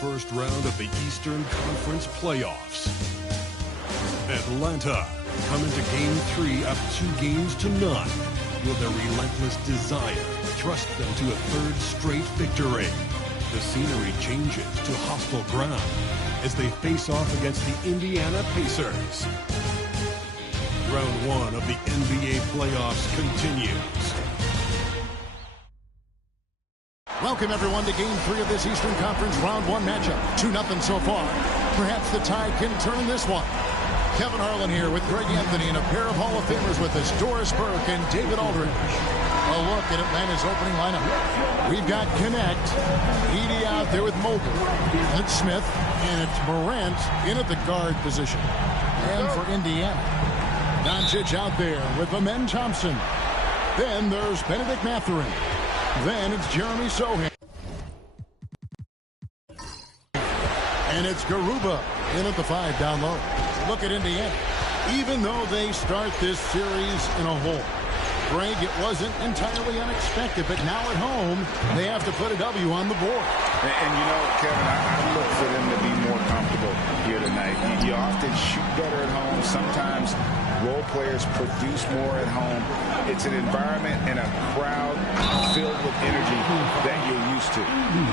first round of the Eastern Conference playoffs. Atlanta come into Game 3 up 2-0. Will their relentless desire thrust them to a third straight victory? The scenery changes to hostile ground as they face off against the Indiana Pacers. Round 1 of the NBA playoffs continues. Welcome, everyone, to Game 3 of this Eastern Conference Round 1 matchup. 2-0 so far. Perhaps the Tide can turn this one. Kevin Harlan here with Greg Anthony and a pair of Hall of Famers with us, Doris Burke and David Aldridge. A look at Atlanta's opening lineup. We've got Connect, Edey out there with Mobley. It's Smith, and it's Morant in at the guard position. And for Indiana, Doncic out there with Amen Thompson. Then there's Benedict Mathurin. Then it's Jeremy Sohan. And it's Garuba in at the 5 down low. Look at Indiana. Even though they start this series in a hole, Greg, it wasn't entirely unexpected, but now at home, they have to put a W on the board. And you know, Kevin, I look for them to be more comfortable here tonight. You often shoot better at home. Sometimes role players produce more at home. It's an environment and a crowd filled with energy that you're used to.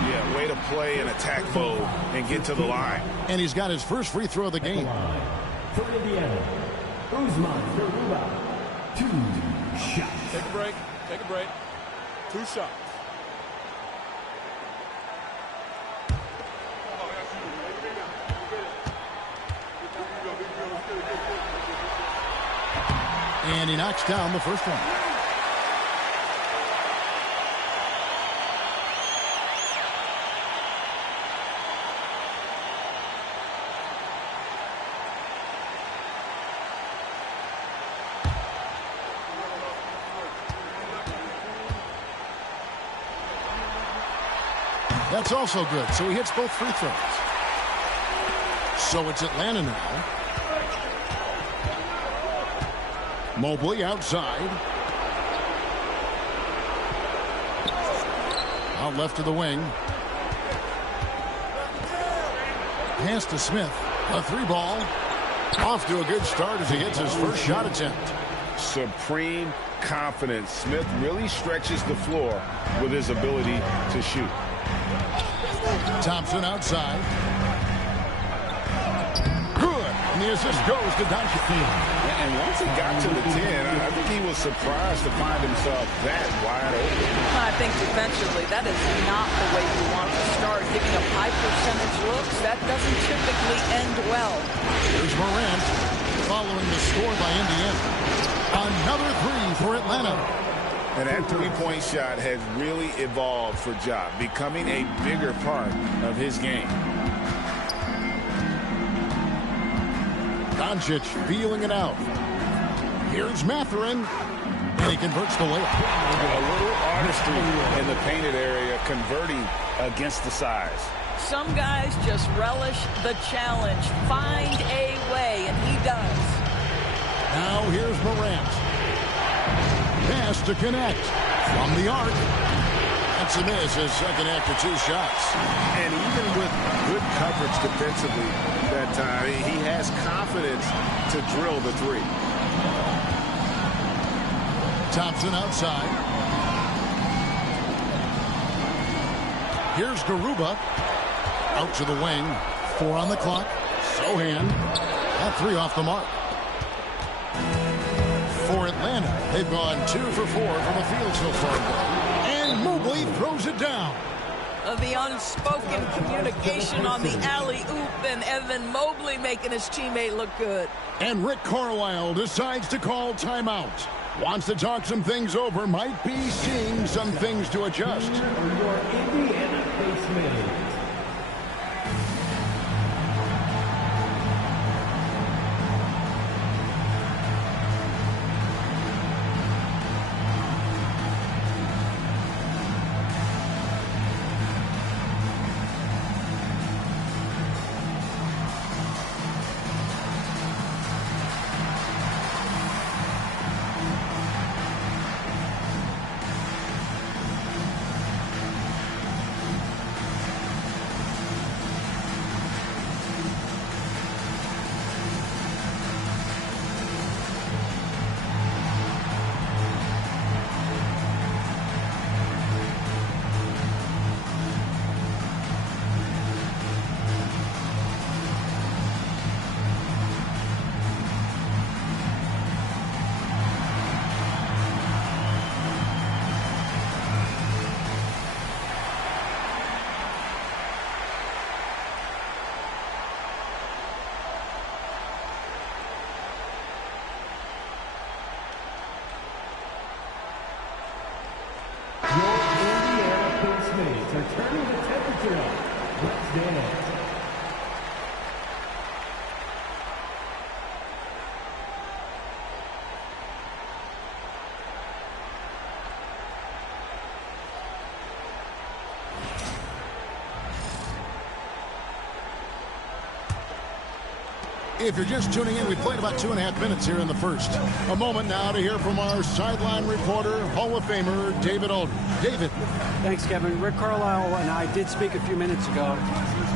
Yeah, way to play in attack mode and get to the line. And he's got his first free throw of the game. For Indiana, Usman Garuba, 2 shots. Take a break. Take a break. 2 shots. And he knocks down the first one. That's also good. So he hits both free throws. So it's Atlanta now. Mobley outside. Out left to the wing. Pass to Smith. A 3-ball. Off to a good start as he hits his first shot attempt. Supreme confidence. Smith really stretches the floor with his ability to shoot. Thompson outside. Good. And the assist goes to Doncic. And once he got to the 10, I think he was surprised to find himself that wide open. I think defensively, that is not the way you want to start. Giving up high percentage looks, that doesn't typically end well. Here's Morant following the score by Indiana. Another 3 for Atlanta. And that three-point shot has really evolved for Ja, becoming a bigger part of his game. Doncic feeling it out. Here's Mathurin. And he converts the layup. A little artistry in the painted area, converting against the size. Some guys just relish the challenge. Find a way, and he does. Now here's Morant. Pass to Connect. From the arc. That's a miss, his second after 2 shots. And even with good coverage defensively that time, he has confidence to drill the 3. Thompson outside. Here's Garuba. Out to the wing. 4 on the clock. Sohan. That 3 off the mark. For Atlanta, they've gone 2 for 4 from the field so far. And Mobley throws it down. The unspoken communication on the alley-oop, and Evan Mobley making his teammate look good. And Rick Carlisle decides to call timeout. Wants to talk some things over, might be seeing some things to adjust. Your Indiana baseman. are turning the temperature up. Let's dance. If you're just tuning in, we played about 2.5 minutes here in the first. A moment now to hear from our sideline reporter, Hall of Famer, David Aldridge. David. Thanks, Kevin. Rick Carlisle and I did speak a few minutes ago.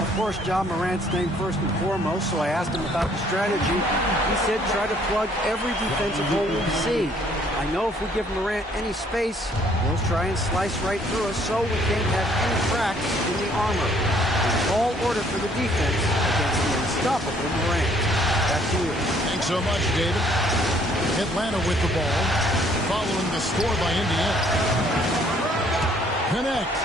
Of course, John Morant's name first and foremost, so I asked him about the strategy. He said try to plug every defensive hole we see. I know if we give Morant any space, he'll try and slice right through us so we can't have any cracks in the armor. A tall order for the defense against the unstoppable Morant. Back to you. Thanks so much, David. Atlanta with the ball, following the score by Indiana. Connect.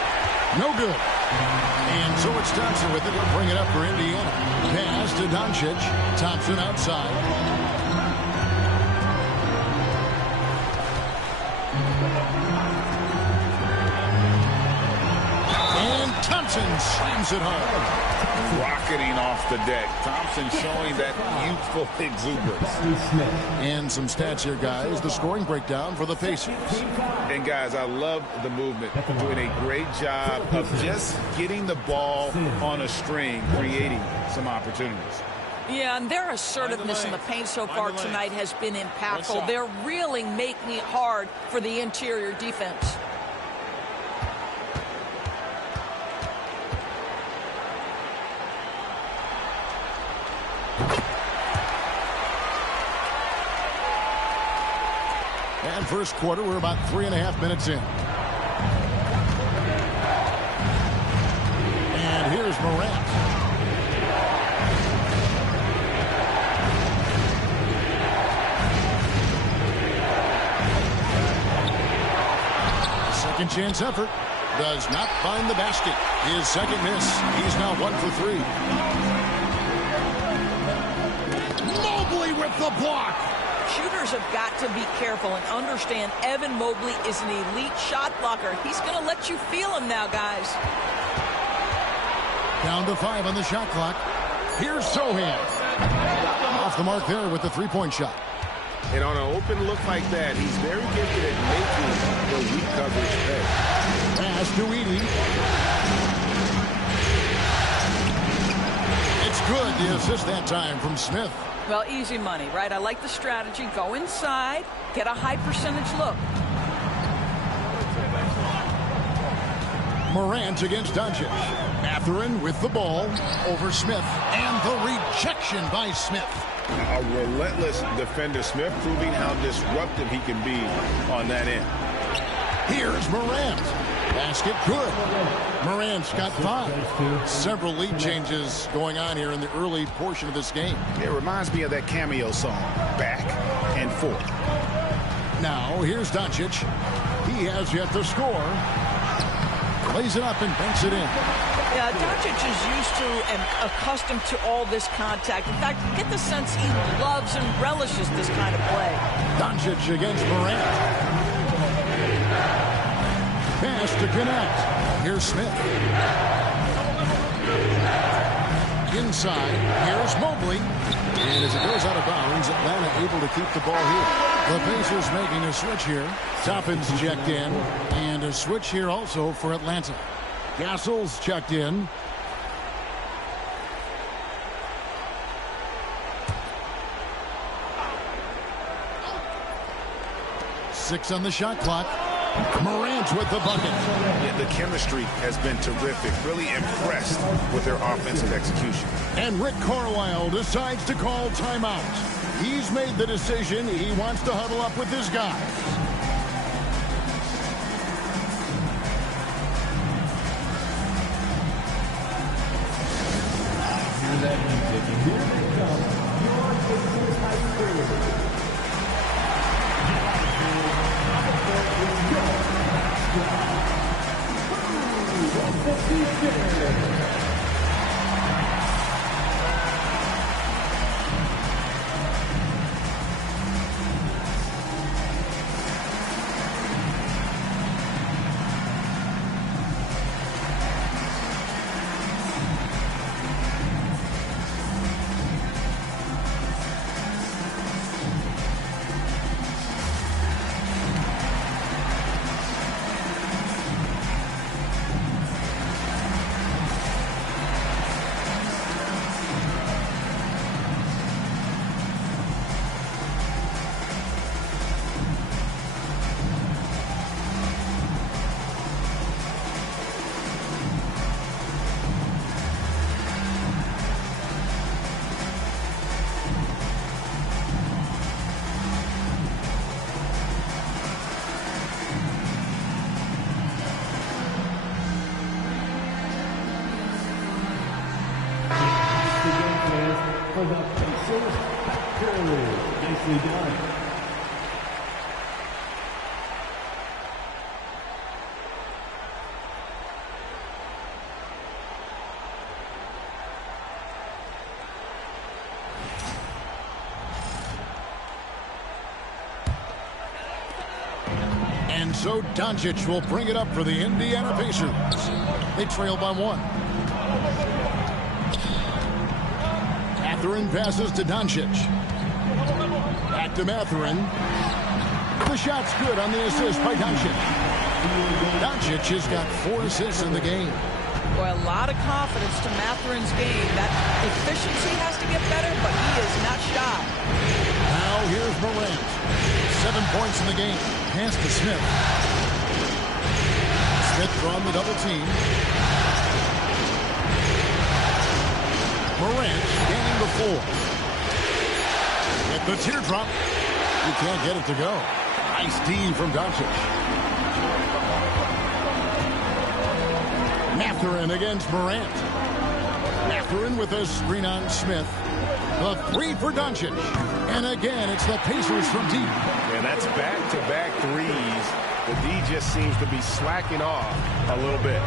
No good. And so it's Thompson with it. He'll bring it up for Indiana. Pass to Doncic. Thompson outside. Thompson slams it home. Rocketing off the deck. Thompson showing that youthful exuberance. And some stats here, guys. The scoring breakdown for the Pacers. And, guys, I love the movement. Doing a great job of just getting the ball on a string, creating some opportunities. Yeah, and their assertiveness in the paint so far tonight has been impactful. They're really making it hard for the interior defense. And first quarter, we're about 3.5 minutes in. And here's Morant. Second chance effort. Does not find the basket. His second miss. He's now 1 for 3. Mobley with the block. Shooters have got to be careful and understand Evan Mobley is an elite shot blocker. He's going to let you feel him now, guys. Down to 5 on the shot clock. Here's Sohan. Off the mark there with the three-point shot. And on an open look like that, he's very gifted at making the weak coverage pay. Pass to Edey. It's good. The assist that time from Smith. Well, easy money, right? I like the strategy. Go inside, get a high percentage look. Morant against Doncic. Mathurin with the ball over Smith. And the rejection by Smith. A relentless defender. Smith proving how disruptive he can be on that end. Here's Morant. Basket good. Morant's got 5. Several lead changes going on here in the early portion of this game. It reminds me of that cameo song, Back and Forth. Now, here's Doncic. He has yet to score. Lays it up and banks it in. Yeah, Doncic is used to and accustomed to all this contact. In fact, you get the sense he loves and relishes this kind of play. Doncic against Morant. Pass to connect. Here's Smith. Inside. Here's Mobley. And as it goes out of bounds, Atlanta able to keep the ball here. The Pacers making a switch here. Toppin's checked in. And a switch here also for Atlanta. Gassol's checked in. Six on the shot clock. Morant with the bucket. Yeah, the chemistry has been terrific. Really impressed with their offensive execution. And Rick Carlisle decides to call timeout. He's made the decision. He wants to huddle up with his guys. Hear that music, and here they come. Your Pacers high school. for the Pacers, Curry. Nicely done. And so Doncic will bring it up for the Indiana Pacers. They trail by 1. Mathurin passes to Doncic. Back to Mathurin. The shot's good on the assist by Doncic. Doncic has got 4 assists in the game. Boy, a lot of confidence to Mathurin's game. That efficiency has to get better, but he is not shy. Now here's Morant. 7 points in the game. Pass to Smith. Smith from the double team. Morant gaining the 4. At the teardrop. He can't get it to go. Nice D from Doncic. Mathurin against Morant. Mathurin with a screen on Smith. The 3 for Doncic. And again, it's the Pacers from deep. Yeah, that's back-to-back threes. The D just seems to be slacking off a little bit.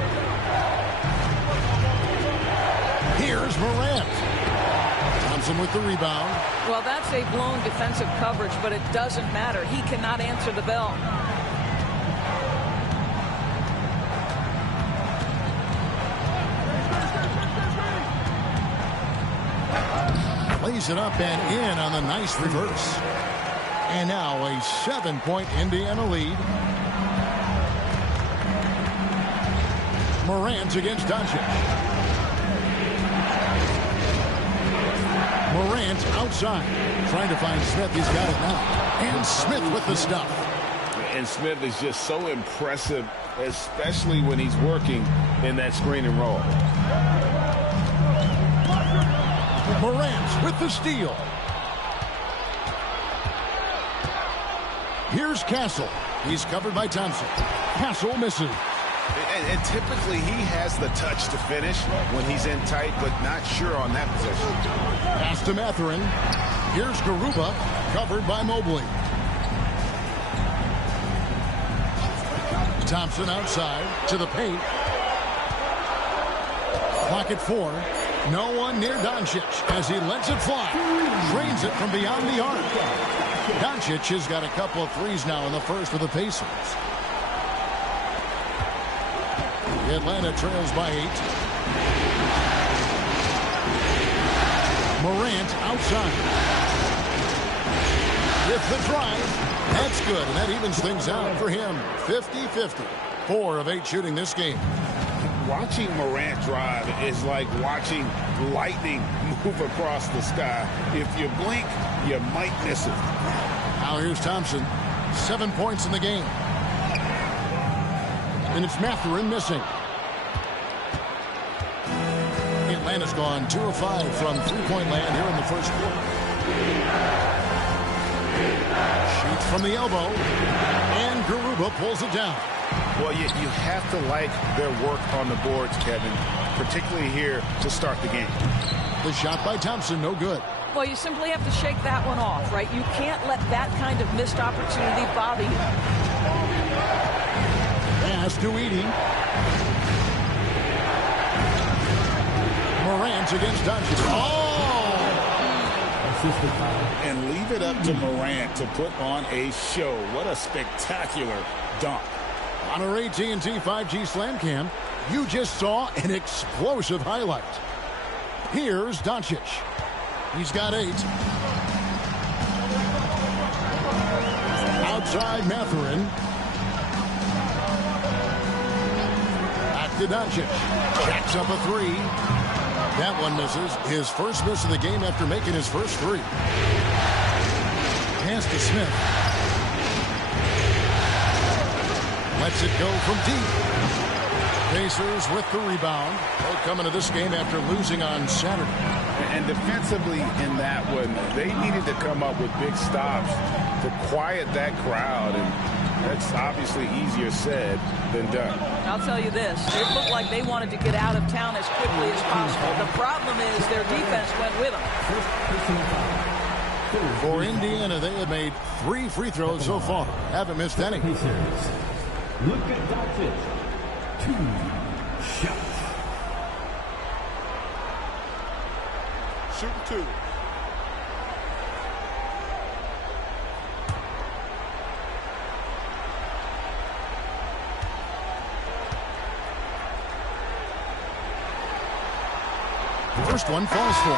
Here's Morant. Thompson with the rebound. Well, that's a blown defensive coverage, but it doesn't matter. He cannot answer the bell. Plays it up and in on the nice reverse. And now a 7-point Indiana lead. Morant against Doncic. Morant outside. Trying to find Smith. He's got it now. And Smith with the stuff. And Smith is just so impressive, especially when he's working in that screen and roll. Morant with the steal. Here's Castle. He's covered by Thompson. Castle misses. And typically he has the touch to finish when he's in tight, but not sure on that position. Pass to Mathurin. Here's Garuba, covered by Mobley. Thompson outside to the paint. Clock at 4. No one near Doncic as he lets it fly. Drains it from beyond the arc. Doncic has got a couple of threes now in the first for the Pacers. Atlanta trails by 8. Morant outside. With the drive. That's good, and that evens things out for him. 50-50. 4 of 8 shooting this game. Watching Morant drive is like watching lightning move across the sky. If you blink, you might miss it. Now here's Thompson. 7 points in the game. And it's Mathurin missing. Atlanta's gone 2 of 5 from three-point land here in the first quarter. Shoots from the elbow. And Garuba pulls it down. Well, you have to like their work on the boards, Kevin, particularly here to start the game. The shot by Thompson, no good. Well, you simply have to shake that one off, right? You can't let that kind of missed opportunity bother you. Pass to Edey. Morant against Doncic. Oh! Assistant foul. And leave it up to Morant to put on a show. What a spectacular dunk. On our AT&T 5G Slam Cam, you just saw an explosive highlight. Here's Doncic. He's got 8. Outside Mathurin. Back to Doncic. Jacks up a 3. That one misses. His first miss of the game after making his first 3. Pass to Smith. Lets it go from deep. Pacers with the rebound. They're coming to this game after losing on Saturday. And defensively in that one, they needed to come up with big stops to quiet that crowd. And That's obviously easier said than done. I'll tell you this, it looked like they wanted to get out of town as quickly as possible. The problem is their defense went with them. For Indiana, they have made 3 free throws so far. Haven't missed any. Look at Doncic. 2 shots. Shooting 2. First one falls for him.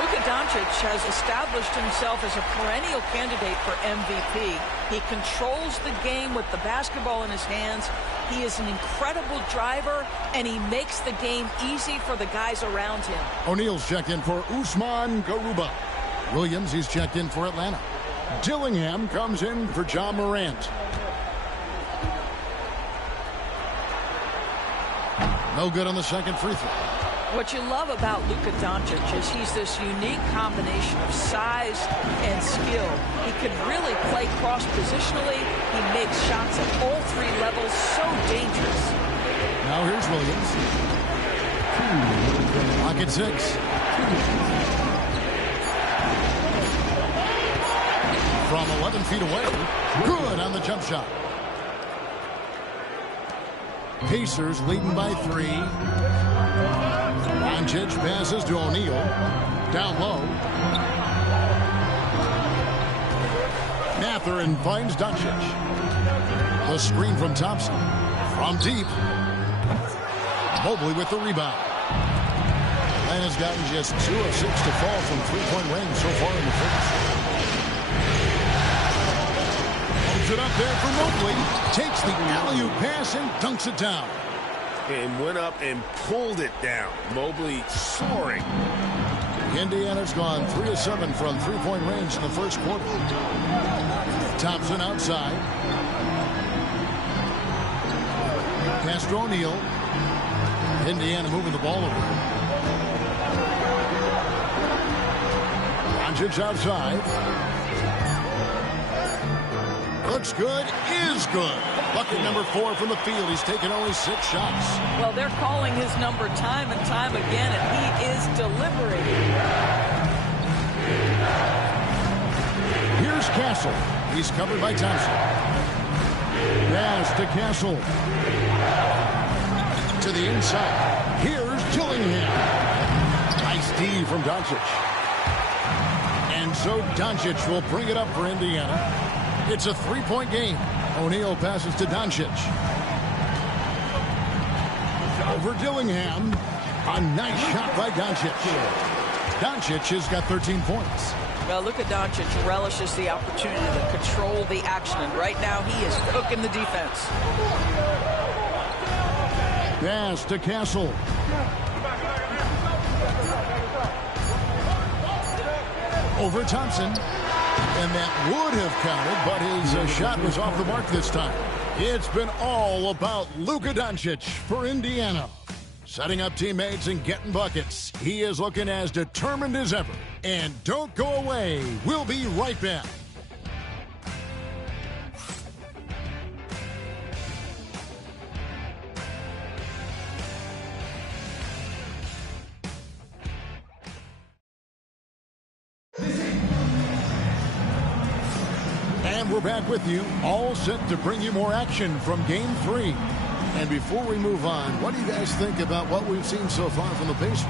Luka Doncic has established himself as a perennial candidate for MVP. He controls the game with the basketball in his hands. He is an incredible driver, and he makes the game easy for the guys around him. O'Neal's checked in for Usman Garuba. Williams, he's checked in for Atlanta. Dillingham comes in for John Morant. No good on the second free throw. What you love about Luka Doncic is he's this unique combination of size and skill. He can really play cross-positionally. He makes shots at all 3 levels, so dangerous. Now here's Williams. Pocket 6. From 11 feet away. Good on the jump shot. Pacers leading by 3. Doncic passes to O'Neal. Down low. Mathurin finds Doncic. The screen from Thompson. From deep. Mobley with the rebound. And has gotten just 2 of 6 to fall from 3-point range so far in the first. Holds it up there for Mobley. Takes the alley-oop pass and dunks it down. And went up and pulled it down. Mobley soaring. Indiana's gone 3 of 7 from 3-point range in the first quarter. Thompson outside. Pass to O'Neal. Indiana moving the ball over. Doncic outside. Looks good, is good. Bucket number 4 from the field. He's taken only 6 shots. Well, they're calling his number time and time again, and he is delivering. Here's Castle. He's covered by Thompson. Pass to Castle. To the inside. Here's Dillingham. Nice D from Doncic. And so Doncic will bring it up for Indiana. It's a 3-point game. O'Neal passes to Doncic. Over Dillingham. A nice shot by Doncic. Doncic has got 13 points. Well, Luka Doncic relishes the opportunity to control the action, and right now he is cooking the defense. Pass to Castle. Over Thompson. And that would have counted, but his shot was off the mark this time. It's been all about Luka Doncic for Indiana. Setting up teammates and getting buckets. He is looking as determined as ever. And don't go away. We'll be right back. And we're back with you, all set to bring you more action from Game 3. And before we move on, what do you guys think about what we've seen so far from the Pacers?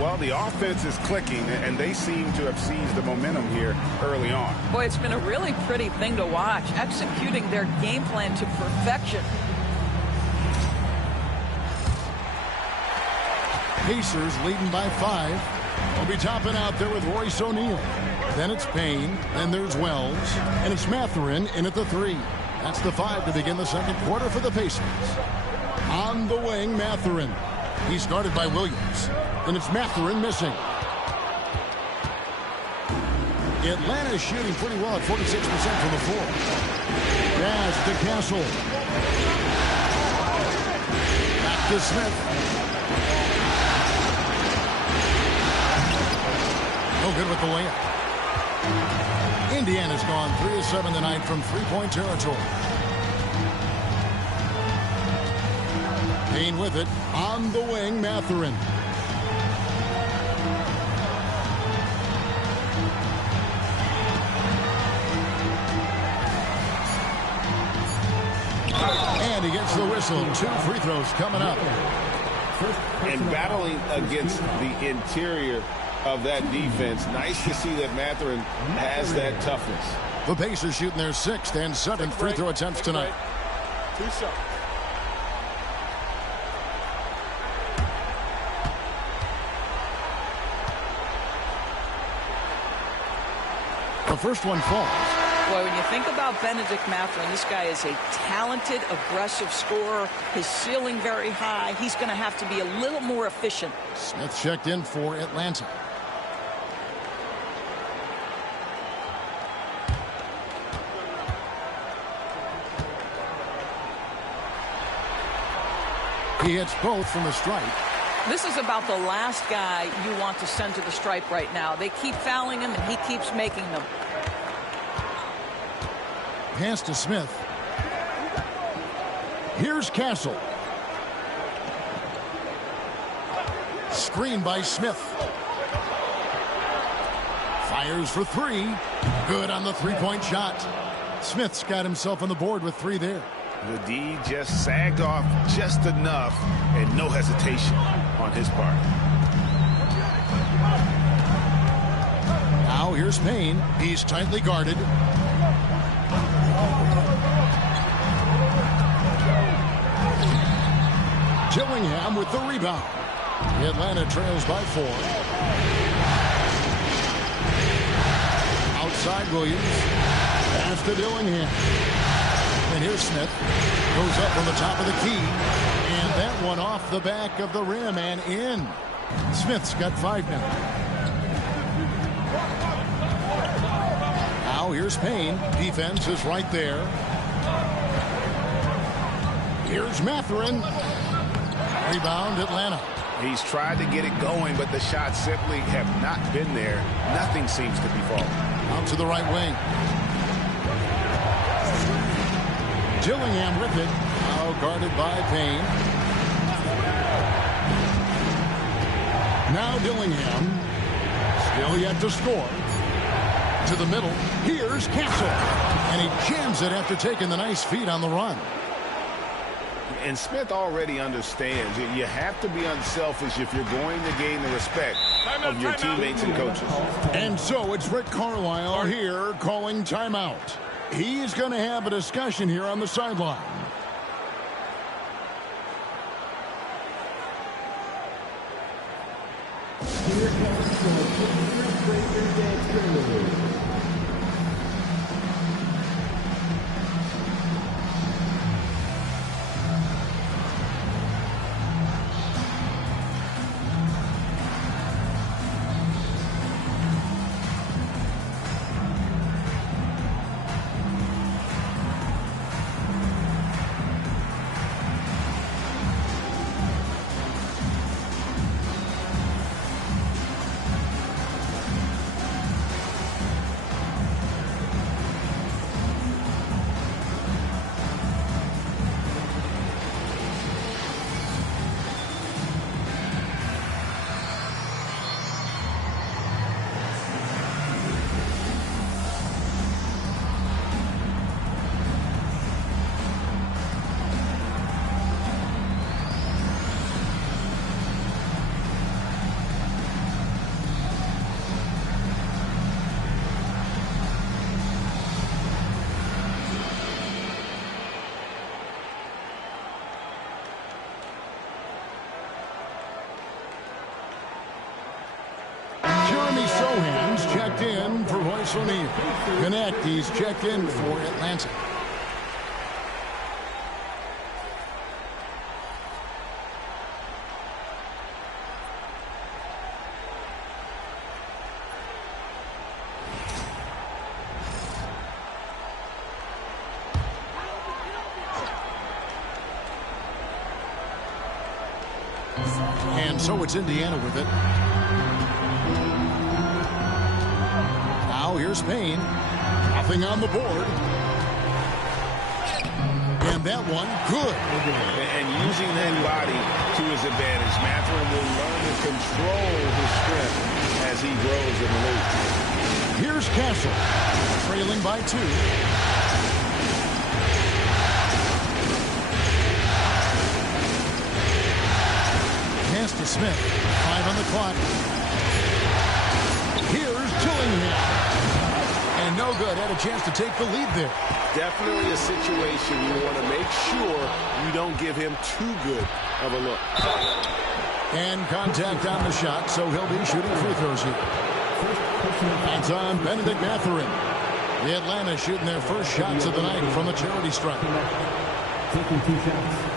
Well, the offense is clicking, and they seem to have seized the momentum here early on. Boy, it's been a really pretty thing to watch, executing their game plan to perfection. Pacers leading by 5. We'll be topping out there with Royce O'Neal. Then it's Payne, then there's Wells, and it's Mathurin in at the 3. That's the 5 to begin the second quarter for the Pacers. On the wing, Mathurin. He's guarded by Williams. And it's Mathurin missing. Atlanta's shooting pretty well at 46% from the floor. Pass to Castle. Back to Smith. No good with the layup. Indiana's gone 3 of 7 tonight from 3-point territory. Payne with it. On the wing, Mathurin. And he gets the whistle. 2 free throws coming up. And battling against the interior of that defense, nice to see that Mathurin has that toughness. The Pacers shooting their 6th and 7th free throw attempts tonight. 2 shots. The first one falls. Boy, when you think about Benedict Mathurin, this guy is a talented, aggressive scorer. His ceiling very high. He's going to have to be a little more efficient. Smith checked in for Atlanta. He hits both from the stripe. This is about the last guy you want to send to the stripe right now. They keep fouling him, and he keeps making them. Pass to Smith. Here's Castle. Screen by Smith. Fires for 3. Good on the three-point shot. Smith's got himself on the board with 3 there. The D just sagged off just enough, and no hesitation on his part. Now here's Payne. He's tightly guarded. Gillingham with the rebound. Atlanta trails by 4. Outside Williams. Pass to Dillingham. And here's Smith. Goes up on the top of the key. And that one off the back of the rim and in. Smith's got 5 now. Now here's Payne. Defense is right there. Here's Mathurin. Rebound, Atlanta. He's tried to get it going, but the shots simply have not been there. Nothing seems to be falling. Out to the right wing. Gillingham with it. Now guarded by Payne. Now Dillingham. Still yet to score. To the middle. Here's Castle. And he jams it after taking the nice feed on the run. And Smith already understands that you have to be unselfish if you're going to gain the respect of your teammates and coaches. And so it's Rick Carlisle here calling timeout. He's going to have a discussion here on the sideline. Here comes the Breaker Dance. Checked in for Royce O'Neal. Connect, he's checked in for Atlanta. And so it's Indiana with it. Now here's Payne. Nothing on the board. And And that one, good. And using that body to his advantage, Mathurin will learn to control his strength as he grows in the league. Here's Castle, trailing by 2. Pass to Smith, 5 on the clock. Here's Dillingham. And no good, had a chance to take the lead there. Definitely a situation you want to make sure you don't give him too good of a look. And contact on the shot, so he'll be shooting free throws here. That's on Benedict Mathurin. The Atlanta shooting their first shots of the night from the charity stripe. Taking 2 shots.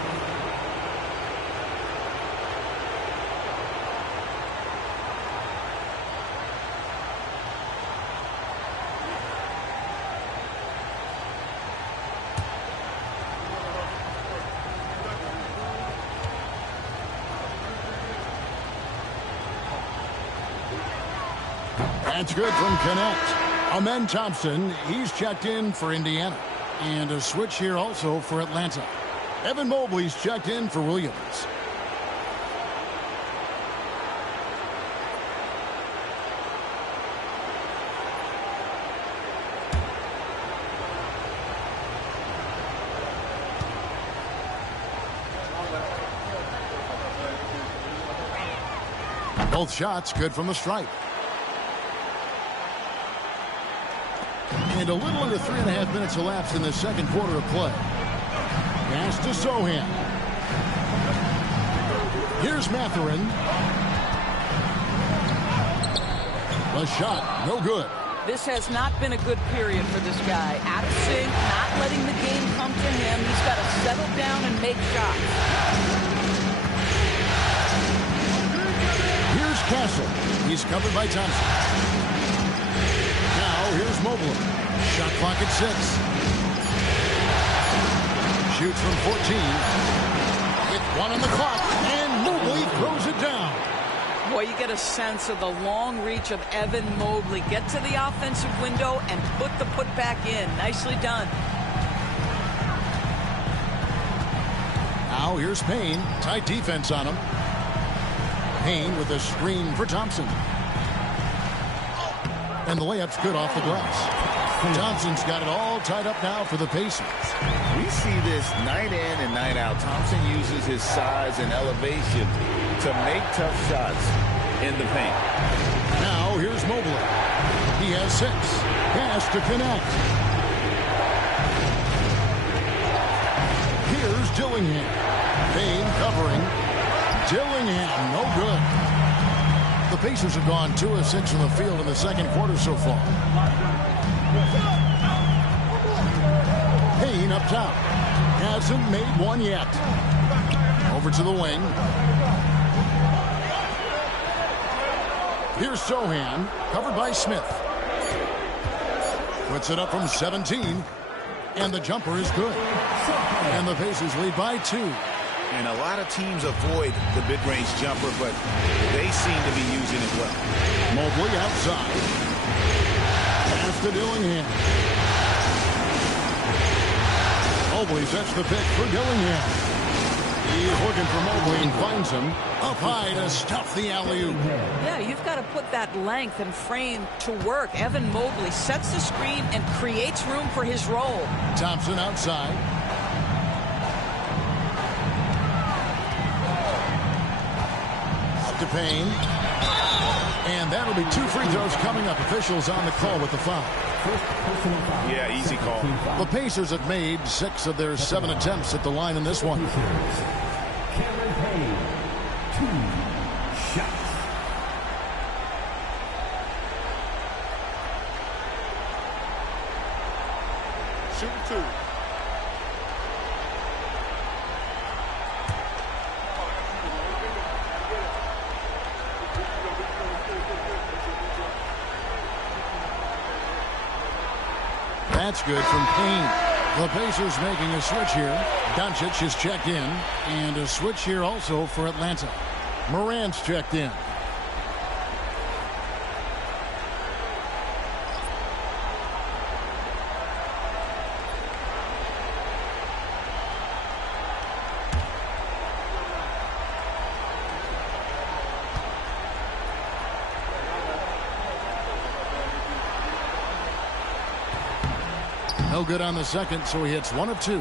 That's good from Connect. Amen Thompson, he's checked in for Indiana. And a switch here also for Atlanta. Evan Mobley's checked in for Williams. Both shots good from the stripe. And a little under 3.5 minutes elapsed in the second quarter of play. Pass to Sohan. Here's Mathurin. The shot, no good. This has not been a good period for this guy. Out of sync, not letting the game come to him. He's got to settle down and make shots. Here's Castle. He's covered by Thompson. Now here's Mobley. Shot clock at 6. Shoots from 14. With 1 on the clock. And Mobley throws it down. Boy, you get a sense of the long reach of Evan Mobley. Get to the offensive window and put the putback in. Nicely done. Now here's Payne. Tight defense on him. Payne with a screen for Thompson. And the layup's good off the glass. Thompson's got it all tied up now for the Pacers. We see this night in and night out. Thompson uses his size and elevation to make tough shots in the paint. Now here's Mobley. He has 6. Pass to Connect. Here's Dillingham. Payne covering. Dillingham, no good. The Pacers have gone 2 of 6 from the field in the second quarter so far. Payne up top. Hasn't made one yet. Over to the wing. Here's Sohan, covered by Smith. Puts it up from 17. And the jumper is good. And the Pacers lead by 2. And a lot of teams avoid the mid-range jumper, but they seem to be using it well. Mobley outside. Pass to Dillingham. Mobley sets the pick for Dillingham. He's looking for Mobley and finds him. Up high to stuff the alley-oop. Yeah, you've got to put that length and frame to work. Evan Mobley sets the screen and creates room for his role. Thompson outside. To Payne. And that'll be 2 free throws coming up. Officials on the call with the foul. Yeah, easy call. The Pacers have made 6 of their 7 attempts at the line in this one. Cameron Payne, 2 shots. Shooting 2. That's good from Payne. The Pacers making a switch here. Doncic is checked in. And a switch here also for Atlanta. Morant's checked in. No good on the second, so he hits 1 of 2.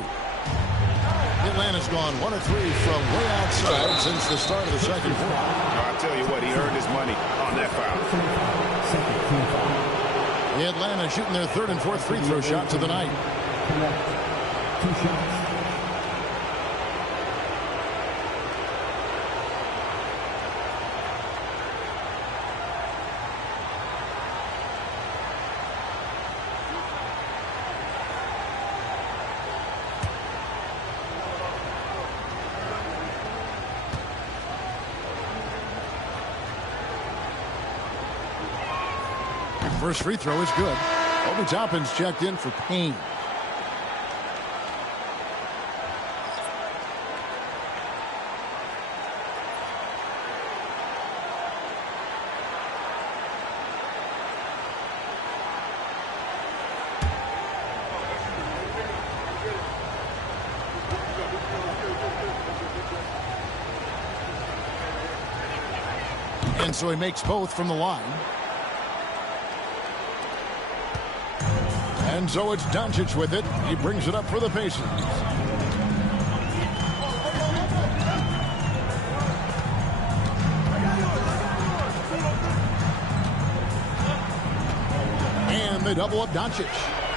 Atlanta's gone 1 of 3 from way outside since the start of the second quarter. I'll tell you what, he earned his money on that foul. Atlanta shooting their 3rd and 4th free throw shots of the night. 2 shots. First free throw is good. Obi Toppin's checked in for Payne. And so he makes both from the line. And so it's Doncic with it. He brings it up for the Pacers. And they double up Doncic.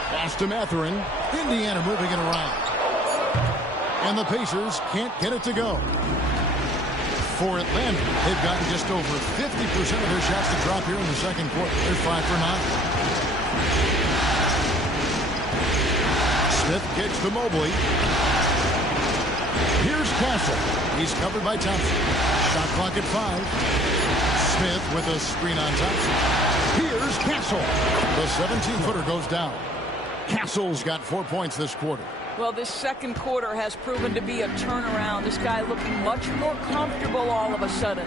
Pass to Mathurin. Indiana moving it around. And the Pacers can't get it to go. For Atlanta, they've gotten just over 50% of their shots to drop here in the second quarter. They're 5 for 9. Smith kicks to Mobley. Here's Castle. He's covered by Thompson. Shot clock at 5. Smith with a screen on Thompson. Here's Castle. The 17-footer goes down. Castle's got 4 points this quarter. Well, this second quarter has proven to be a turnaround. This guy looking much more comfortable all of a sudden.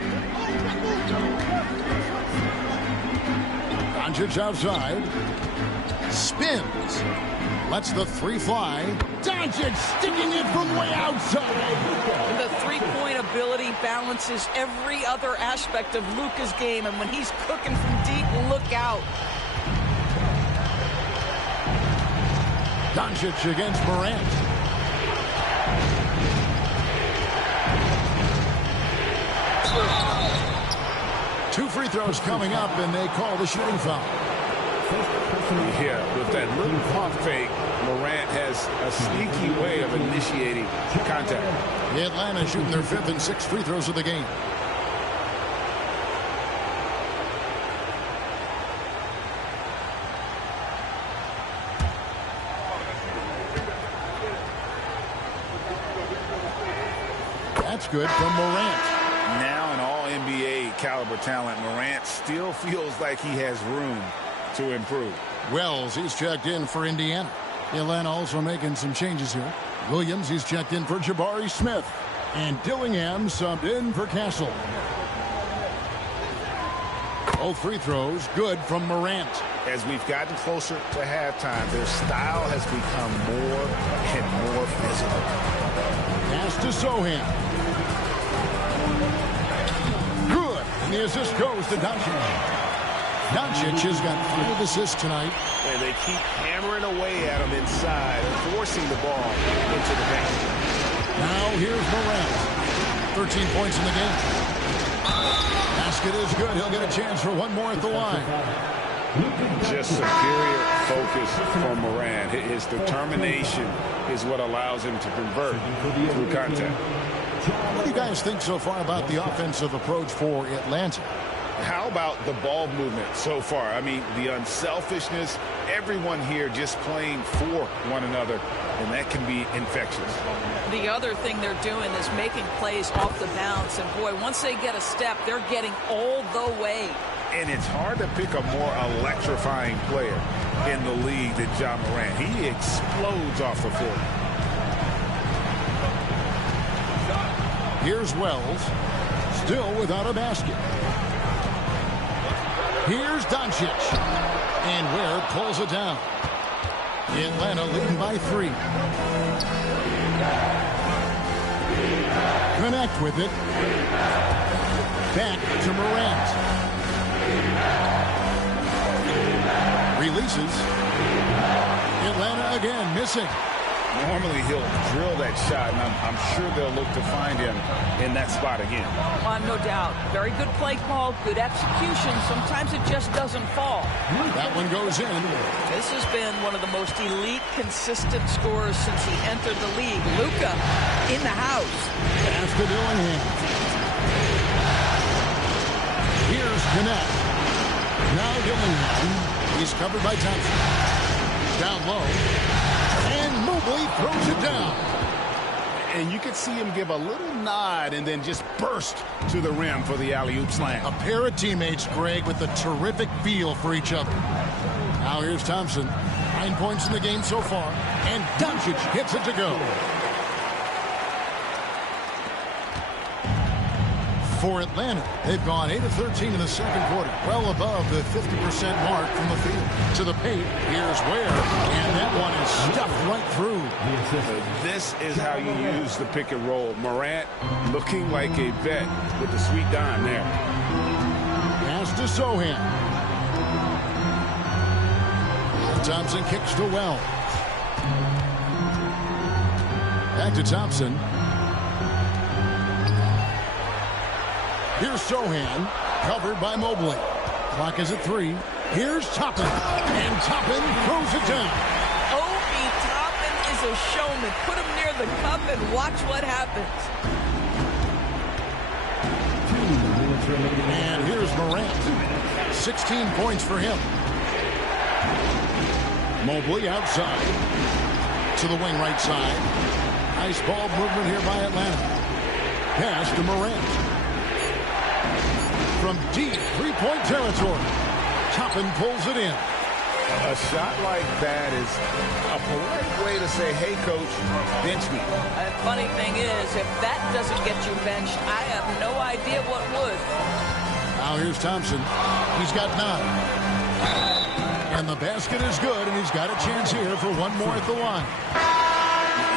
Doncic outside. Spins. Lets the 3 fly. Doncic sticking it from way outside. The three-point ability balances every other aspect of Luka's game, and when he's cooking from deep, look out. Doncic against Morant. Two free throws coming up, and they call the shooting foul. Yeah, with that little pump fake, Morant has a sneaky way of initiating contact. Atlanta shooting their 5th and 6th free throws of the game. That's good from Morant. Now an all-NBA caliber talent, Morant still feels like he has room to improve. Wells, he's checked in for Indiana. Atlanta also making some changes here. Williams, he's checked in for Jabari Smith. And Dillingham subbed in for Castle. Both free throws good from Morant. As we've gotten closer to halftime, their style has become more and more physical. Pass to Sohan. Good. And the assist goes to Doncic. Doncic has got 5 assists tonight. And they keep hammering away at him inside, forcing the ball into the paint. Now here's Morant. 13 points in the game. Basket is good. He'll get a chance for one more at the line. Just superior focus from Morant. His determination is what allows him to convert through contact. What do you guys think so far about the offensive approach for Atlanta? How about the ball movement so far? I mean, the unselfishness, everyone here just playing for one another, and that can be infectious. The other thing they're doing is making plays off the bounce, and boy, once they get a step, they're getting all the way. And it's hard to pick a more electrifying player in the league than Ja Morant. He explodes off the floor. Here's Wells, still without a basket. Here's Doncic. And Ware pulls it down. Atlanta leading by 3. Connect with it. Back to Morant. releases. Atlanta again missing. Normally he'll drill that shot, and I'm sure they'll look to find him in that spot again. No doubt. Very good play call, good execution. Sometimes it just doesn't fall. That one goes in. This has been one of the most elite, consistent scorers since he entered the league. Luka in the house. Pass to Dillingham. Here's Gannett. Now Dillingham. He's covered by Thompson. Down low. And Mobley throws it down. And you could see him give a little nod and then just burst to the rim for the alley-oop slam. A pair of teammates, Greg, with a terrific feel for each other. Now here's Thompson. 9 points in the game so far. And Doncic hits it to go. For Atlanta, they've gone 8 of 13 in the second quarter, well above the 50% mark from the field. To the paint, here's Ware, and that one is stuffed right through. This is how you use the pick and roll. Morant looking like a vet with the sweet dime there. Pass to Sohan. And Thompson kicks to Wells. Back to Thompson. Here's Sohan, covered by Mobley. Clock is at 3. Here's Toppin, and Toppin throws it down. Obi Toppin is a showman. Put him near the cup and watch what happens. And here's Morant. 16 points for him. Mobley outside. To the wing right side. Nice ball movement here by Atlanta. Pass to Morant. From deep three-point territory. Toppin pulls it in. A shot like that is a polite way to say, hey, coach, bench me. The funny thing is, if that doesn't get you benched, I have no idea what would. Now here's Thompson. He's got 9. And the basket is good, and he's got a chance here for one more at the line.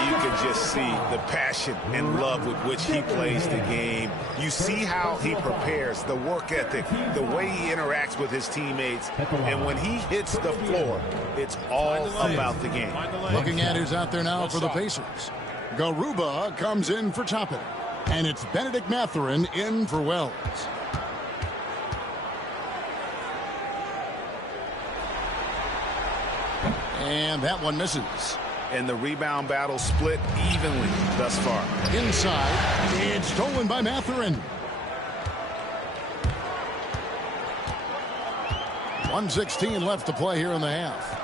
You can just see the passion and love with which he plays the game. You see how he prepares, the work ethic, the way he interacts with his teammates. And when he hits the floor, it's all about the game. Looking at who's out there now for the Pacers. Garuba comes in for Toppin. And it's Benedict Mathurin in for Wells. And that one misses. And the rebound battle split evenly thus far. Inside, it's stolen by Mathurin. 1:16 left to play here in the half.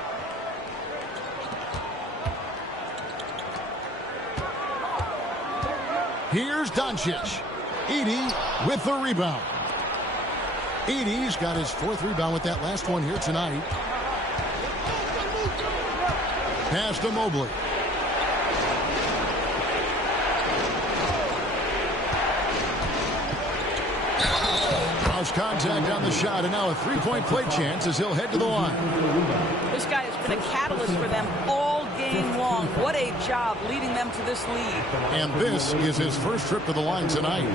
Here's Doncic. Edey with the rebound. Edey's got his 4th rebound with that last one here tonight. Pass to Mobley. Cross contact on the shot, and now a three-point play chance as he'll head to the line. This guy has been a catalyst for them all game long. What a job leading them to this lead. And this is his first trip to the line tonight.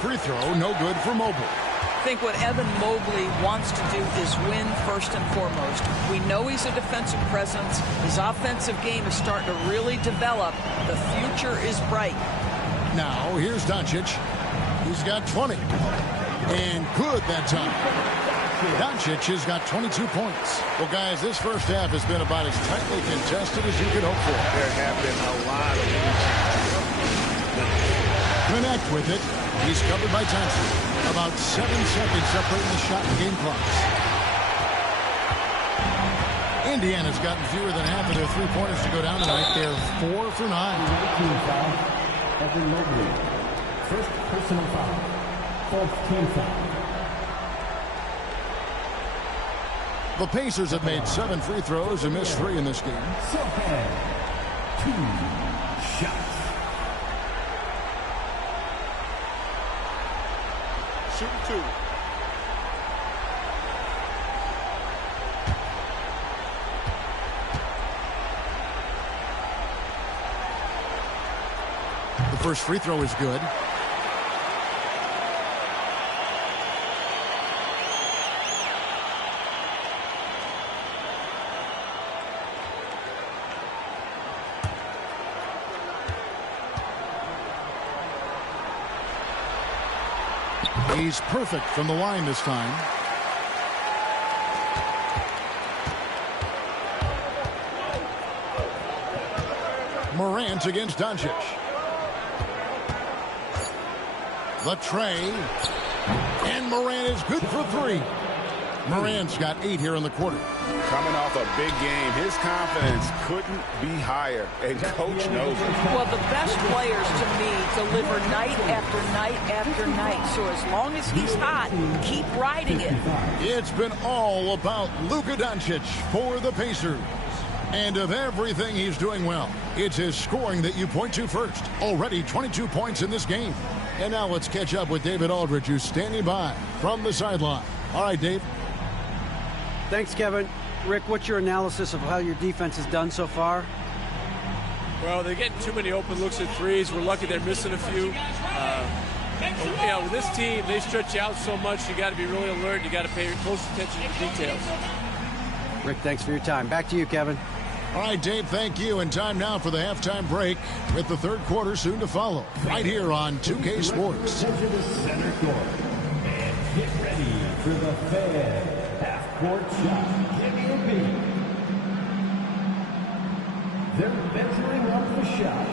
Free throw, no good for Mobley. I think what Evan Mobley wants to do is win first and foremost. We know he's a defensive presence. His offensive game is starting to really develop. The future is bright. Now, here's Doncic. He's got 20. And good that time. Doncic has got 22 points. Well, guys, this first half has been about as tightly contested as you could hope for. There have been a lot of Connect with it. He's covered by Thompson. About 7 seconds separating the shot and game clocks. Indiana's gotten fewer than half of their three-pointers to go down tonight. They're 4 for 9. Evan Mobley. First personal foul. 4th team foul. The Pacers have made 7 free throws and missed 3 in this game. Sohan. 2 shots. Shooting 2. The first free throw is good. He's perfect from the line this time. Morant against Doncic. The tray. And Morant is good for 3. Morant's got 8 here in the quarter. Coming off a big game, his confidence couldn't be higher, and Coach knows it. Well, the best players, to me, deliver night after night after night. So as long as he's hot, keep riding it. It's been all about Luka Doncic for the Pacers. And of everything he's doing well, it's his scoring that you point to first. Already 22 points in this game. And now let's catch up with David Aldridge, who's standing by from the sideline. All right, Dave. Thanks, Kevin. Rick, what's your analysis of how your defense has done so far? Well, they're getting too many open looks at threes. We're lucky they're missing a few. With this team, they stretch you out so much, you got to be really alert. You got to pay close attention to the details. Rick, thanks for your time. Back to you, Kevin. All right, Dave, thank you. And time now for the halftime break with the third quarter soon to follow. Right here on 2K Sports. To the center court. And get ready for the Fed half-court shot. Give me a beat. They're measuring up the shot.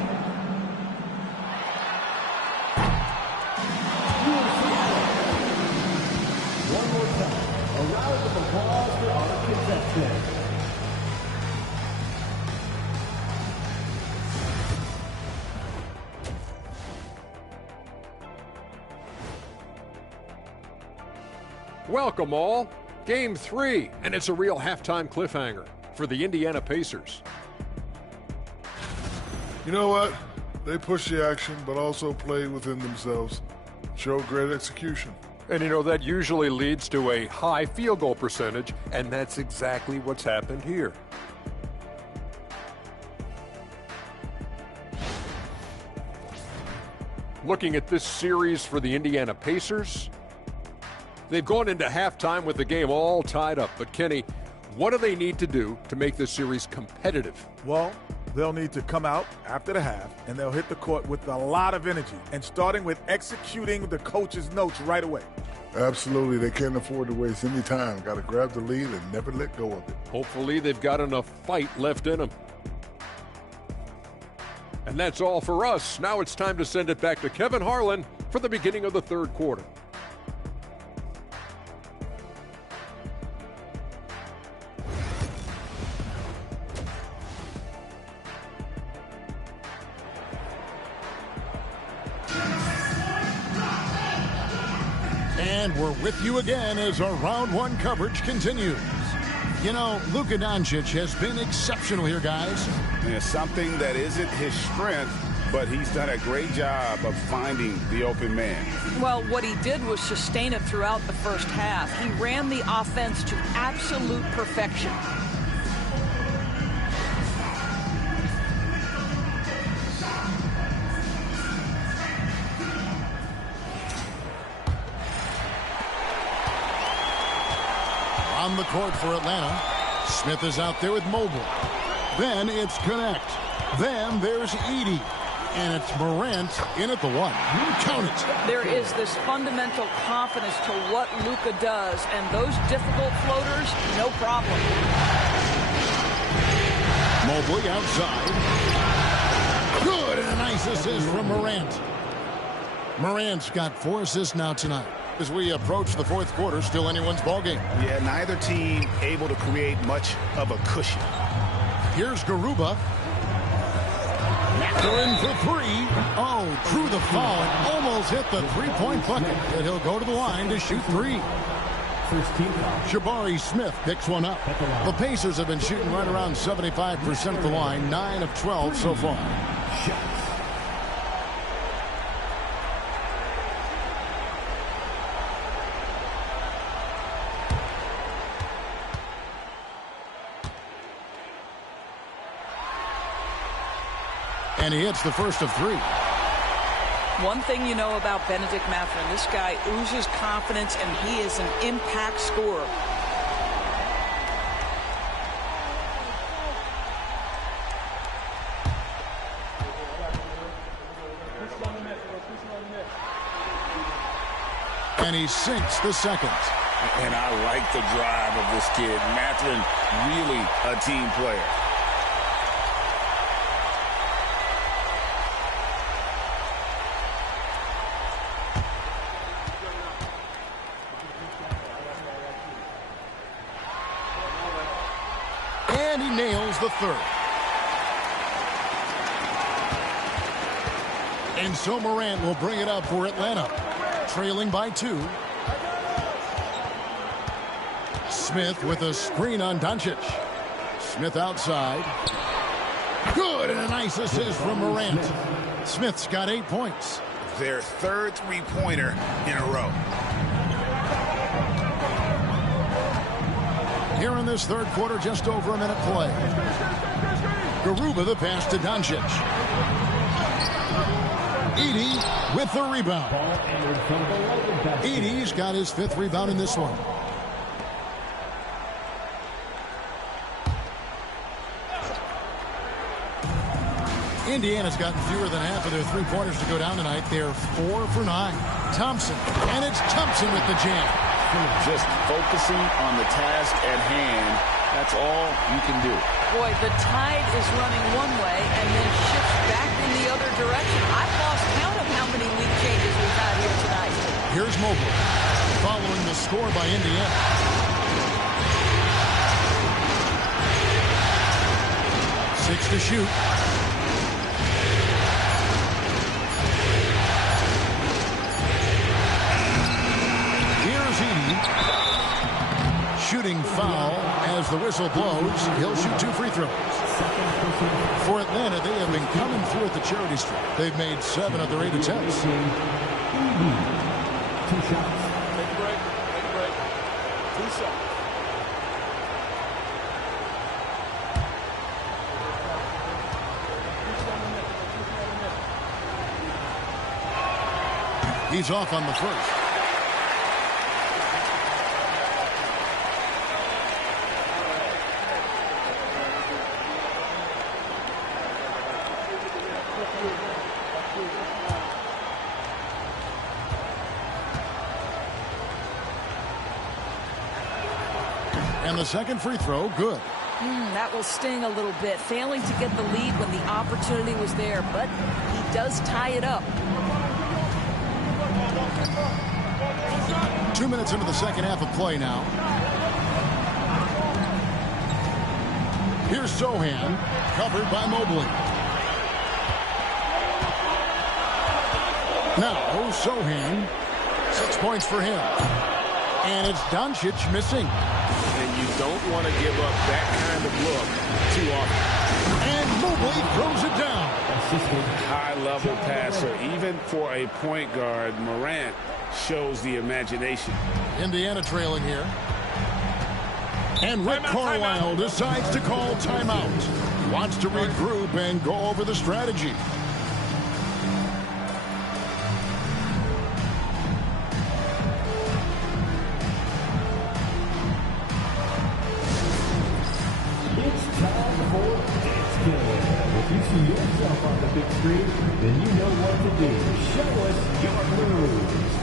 One more time. A round of applause for our contestants. Welcome all. Game 3, and it's a real halftime cliffhanger for the Indiana Pacers. You know what? They push the action, but also play within themselves. Show great execution. And you know, that usually leads to a high field goal percentage, and that's exactly what's happened here. Looking at this series for the Indiana Pacers, they've gone into halftime with the game all tied up. But Kenny, what do they need to do to make this series competitive? Well, they'll need to come out after the half, and they'll hit the court with a lot of energy, and starting with executing the coach's notes right away. Absolutely. They can't afford to waste any time. Got to grab the lead and never let go of it. Hopefully they've got enough fight left in them. And that's all for us. Now it's time to send it back to Kevin Harlan for the beginning of the third quarter. And we're with you again as our round one coverage continues. You know, Luka Doncic has been exceptional here, guys. And it's something that isn't his strength, but he's done a great job of finding the open man. Well, what he did was sustain it throughout the first half. He ran the offense to absolute perfection. On the court for Atlanta. Smith is out there with Mobley. Then it's Connect. Then there's Edey. And it's Morant in at the one. Count it. There is this fundamental confidence to what Luka does, and those difficult floaters, no problem. Mobley outside. Good, and a nice assist from Morant. Morant's got 4 assists now tonight. As we approach the fourth quarter, still anyone's ballgame. Yeah, neither team able to create much of a cushion. Here's Garuba. They're in for 3. Oh, drew the foul and almost hit the three-point bucket. But he'll go to the line to shoot 3. Jabari Smith picks one up. The Pacers have been shooting right around 75% of the line, 9 of 12 so far. And he hits the first of 3. One thing you know about Benedict Mathurin, this guy oozes confidence, and he is an impact scorer. And he sinks the second. And I like the drive of this kid. Mathurin, really a team player. And he nails the third. And so Morant will bring it up for Atlanta, trailing by 2. Smith with a screen on Doncic. Smith outside. Good, and a nice assist from Morant. Smith's got 8 points. Their third three-pointer in a row. Here in this third quarter, just over a minute play. Garuba the pass to Doncic. Edey with the rebound. Edey's got his 5th rebound in this one. Indiana's gotten fewer than half of their three-pointers to go down tonight. They're 4 for 9. Thompson, and it's Thompson with the jam. Just focusing on the task at hand, that's all you can do. Boy, the tide is running one way and then shifts back in the other direction. I've lost count of how many lead changes we've had here tonight. Here's Mobley, following the score by Indiana. Six to shoot. Shooting foul as the whistle blows. He'll shoot 2 free throws. For Atlanta, they have been coming through at the charity stripe. They've made 7 of their 8 attempts. 2 shots. Take a break. 2 shots. He's off on the first. And the second free throw, good. That will sting a little bit. Failing to get the lead when the opportunity was there, but he does tie it up. 2 minutes into the second half of play now. Here's Sohan, covered by Mobley. Now, Sohan, 6 points for him. And it's Doncic missing. And you don't want to give up that kind of look too often. And Mobley throws it down. High-level passer. Even for a point guard, Morant shows the imagination. Indiana trailing here. And Rick Carlisle decides to call timeout. He wants to regroup and go over the strategy. If you see yourself on the big screen, then you know what to do. Show us your moves.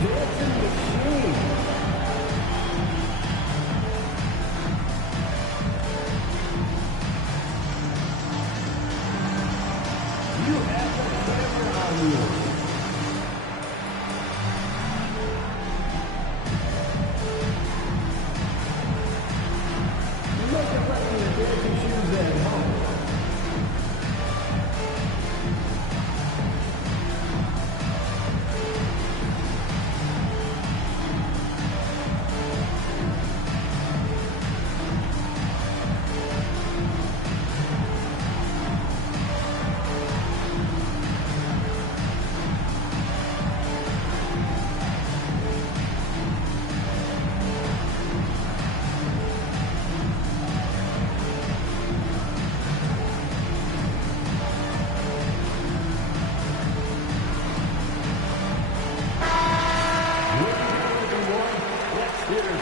Dancing machine. You have the camera on you. Make a play in the dancing shoes at home.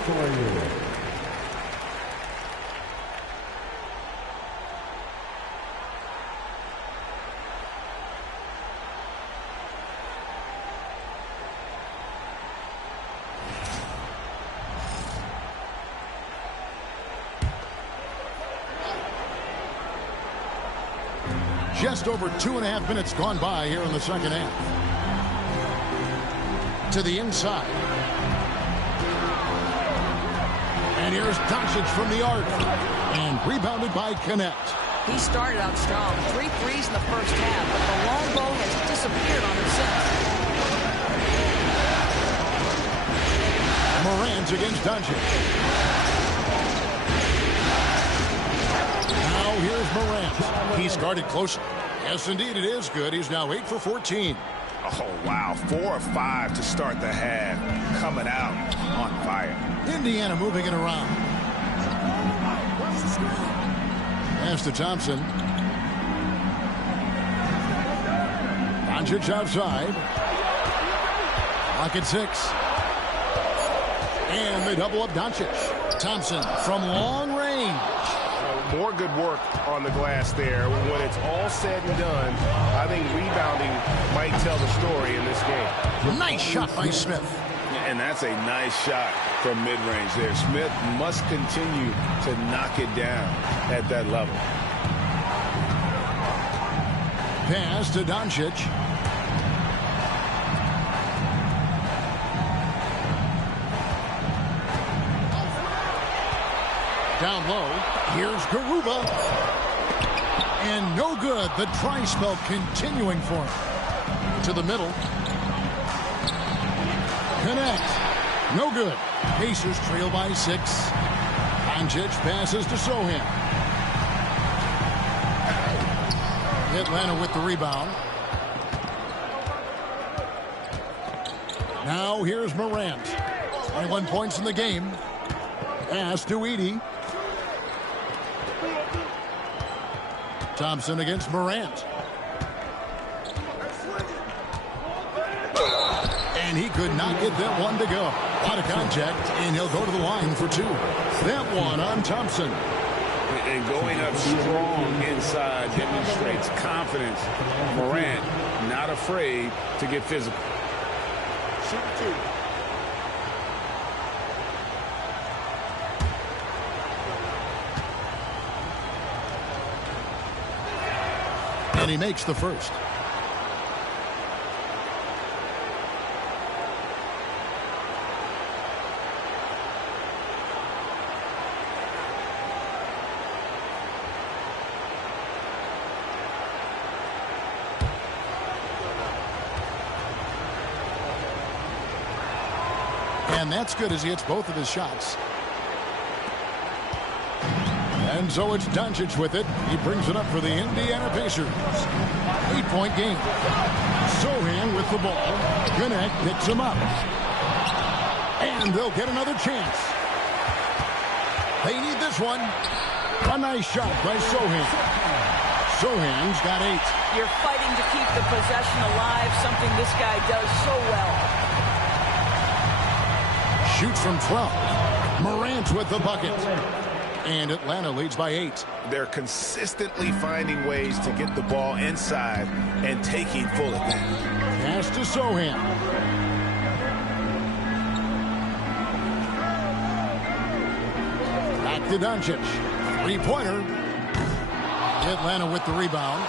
for you. Just over 2.5 minutes gone by here in the second half. To the inside. And here's Doncic from the arc. And rebounded by Connect. He started out strong. 3 threes in the first half, but the long ball has disappeared on him since. Morant against Doncic. Now here's Morant. He's guarded closely. Yes, indeed, it is good. He's now 8 for 14. Oh, wow. 4 or 5 to start the half. Coming out on fire. Indiana moving it around. Pass to Thompson. Doncic outside. Clock at 6. And they double up Doncic. Thompson from long range. More good work on the glass there. When it's all said and done, I think rebounding might tell the story in this game. Nice shot by Smith. And that's a nice shot from mid-range there. Smith must continue to knock it down at that level. Pass to Doncic. Down low. Here's Garuba. And no good. The try spell continuing for him. To the middle. Connect. No good. Pacers trail by 6. Doncic passes to Sohan. Atlanta with the rebound. Now here's Morant. 21 points in the game. Pass to Edey. Thompson against Morant. And he could not get that one to go. Out of contact, and he'll go to the line for 2. That one on Thompson. And going up strong inside demonstrates confidence. Morant not afraid to get physical. Shoot 2. And he makes the first. And that's good as he hits both of his shots. And so it's Doncic with it. He brings it up for the Indiana Pacers. 8-point game. Sohan with the ball. Connect picks him up. And they'll get another chance. They need this one. A nice shot by Sohan. Sohan's got 8. You're fighting to keep the possession alive, something this guy does so well. Shoots from 12. Morant with the bucket. And Atlanta leads by 8. They're consistently finding ways to get the ball inside and taking full advantage. Pass to Sohan. Back to Doncic. 3-pointer. Atlanta with the rebound.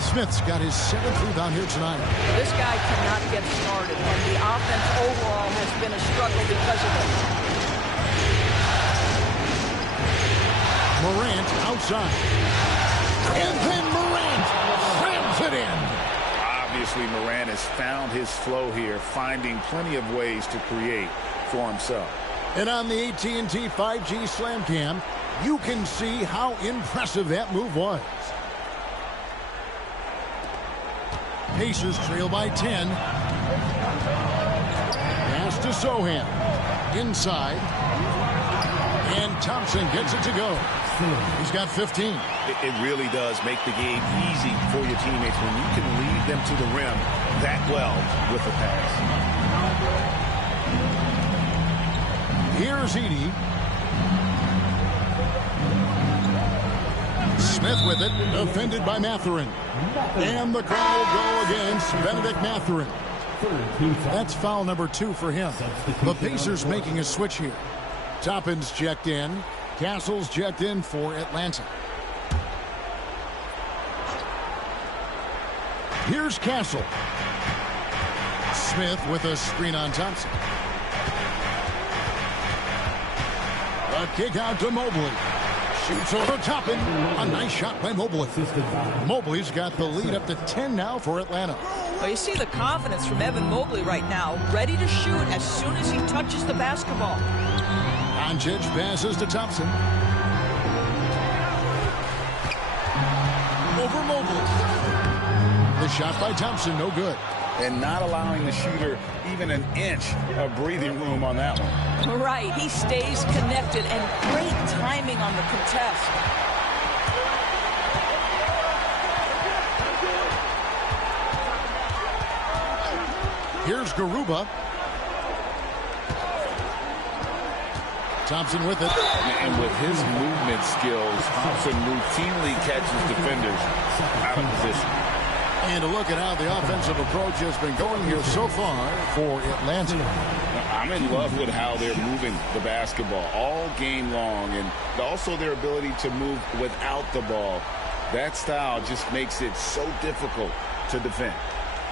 Smith's got his 7th rebound here tonight. This guy cannot get started, and the offense overall has been a struggle because of it. Morant outside. And then Morant slams it in. Obviously, Morant has found his flow here, finding plenty of ways to create for himself. And on the AT&T 5G Slam Cam, you can see how impressive that move was. Pacers trail by 10. Pass to Sohan. Inside. And Thompson gets it to go. He's got 15. It really does make the game easy for your teammates when you can lead them to the rim that well with the pass. Here's Edey. Smith with it, defended by Mathurin. And the call will go against Benedict Mathurin. That's foul number 2 for him. The Pacers making a switch here. Toppin's checked in. Castle's checked in for Atlanta. Here's Castle. Smith with a screen on Thompson. A kick out to Mobley. Shoots over Toppin. A nice shot by Mobley. Mobley's got the lead up to 10 now for Atlanta. Well, you see the confidence from Evan Mobley right now, ready to shoot as soon as he touches the basketball. Doncic passes to Thompson. Over Mobley. The shot by Thompson, no good. And not allowing the shooter even an inch of breathing room on that one. Right, he stays connected and great timing on the contest. Here's Garuba. Thompson with it. And with his movement skills, Thompson routinely catches defenders out of position. And a look at how the offensive approach has been going here so far for Atlanta. I'm in love with how they're moving the basketball all game long, and also their ability to move without the ball. That style just makes it so difficult to defend.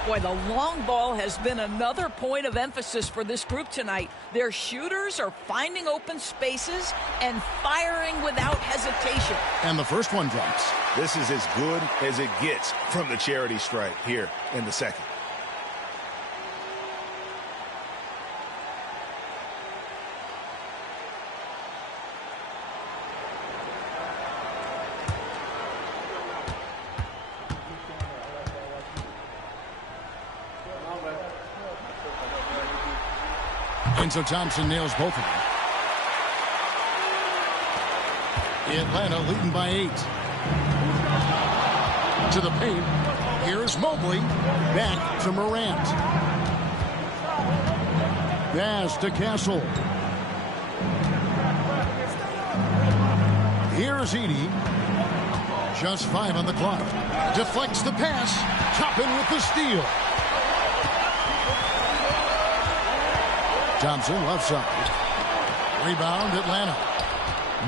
Boy, the long ball has been another point of emphasis for this group tonight. Their shooters are finding open spaces and firing without hesitation. And the first one drops. This is as good as it gets from the charity stripe here in the second. And so Thompson nails both of them. Atlanta leading by 8. To the paint. Here's Mobley. Back to Morant. Pass to Castle. Here's Edey. Just 5 on the clock. Deflects the pass. Toppin with the steal. Thompson left side. Rebound Atlanta.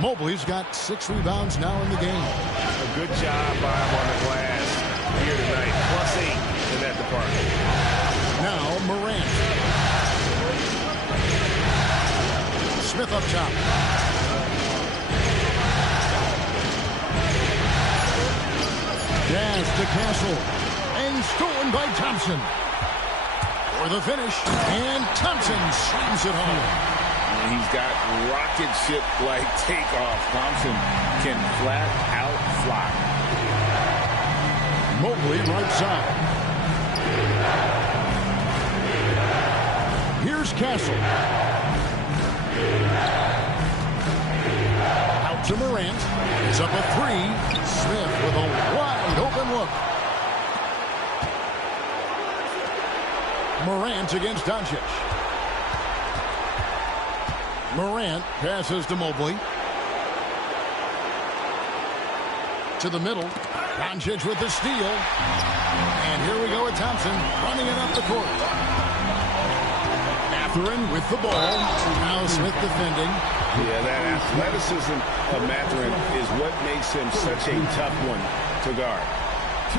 Mobley's got 6 rebounds now in the game. A good job by him on the glass here tonight. +8 in that department. Now Morant. Smith up top. Pass to Castle. And stolen by Thompson. For the finish. And Thompson slams it home. He's got rocket ship-like takeoff. Thompson can flat out fly. Mobley right side. Here's Castle. Out to Morant. He's up a 3. Smith with a wide open look. Morant against Doncic. Morant passes to Mobley. To the middle. Doncic with the steal. And here we go with Thompson running it up the court. Mathurin with the ball. Now Smith defending. Yeah, that athleticism of Mathurin is what makes him such a tough one to guard.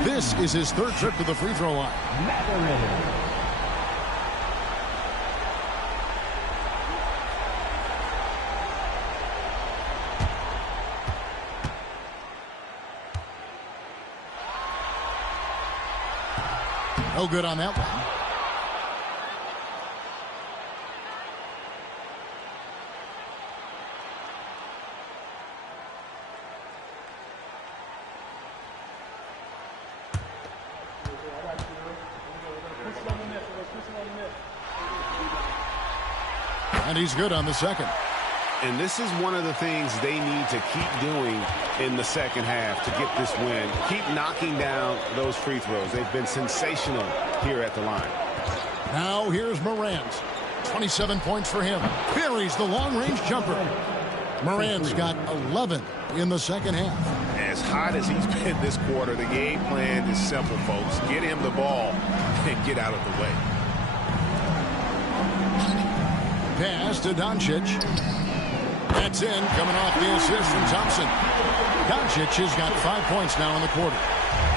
This is his 3rd trip to the free throw line. Mathurin. No good on that one. And he's good on the second. And this is one of the things they need to keep doing in the second half to get this win. Keep knocking down those free throws. They've been sensational here at the line. Now here's Morant. 27 points for him. Buries the long-range jumper. Morant's got 11 in the second half. As hot as he's been this quarter, the game plan is simple, folks. Get him the ball and get out of the way. Pass to Doncic. That's in, coming off the assist from Thompson. Doncic has got 5 points now in the quarter.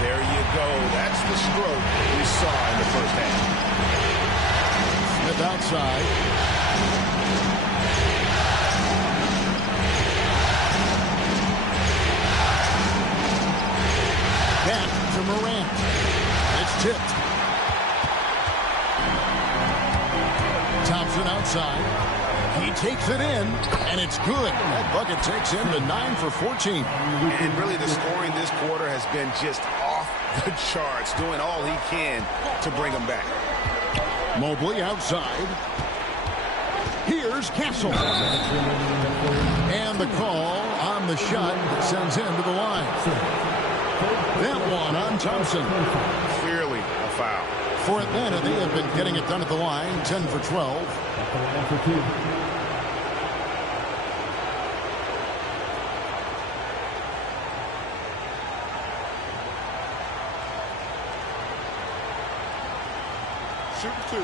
There you go. That's the stroke we saw in the first half. Smith outside. Back to Morant. It's tipped. Thompson outside. He takes it in, and it's good. That bucket takes him to 9 for 14. And really the scoring this quarter has been just off the charts, doing all he can to bring them back. Mobley outside. Here's Castle. And the call on the shot that sends him to the line. That one on Thompson. Clearly a foul. For Atlanta, they have been getting it done at the line, 10 for 12. Shooting 2.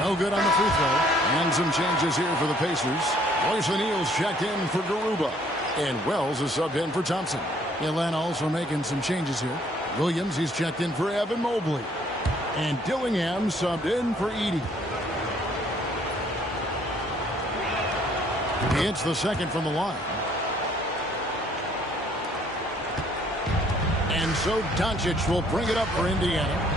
No good on the free throw. And some changes here for the Pacers. Royce O'Neal's checked in for Garuba. And Wells is subbed in for Thompson. Atlanta also making some changes here. Williams, he's checked in for Evan Mobley. And Dillingham subbed in for Edey. He hits the second from the line. And so Doncic will bring it up for Indiana.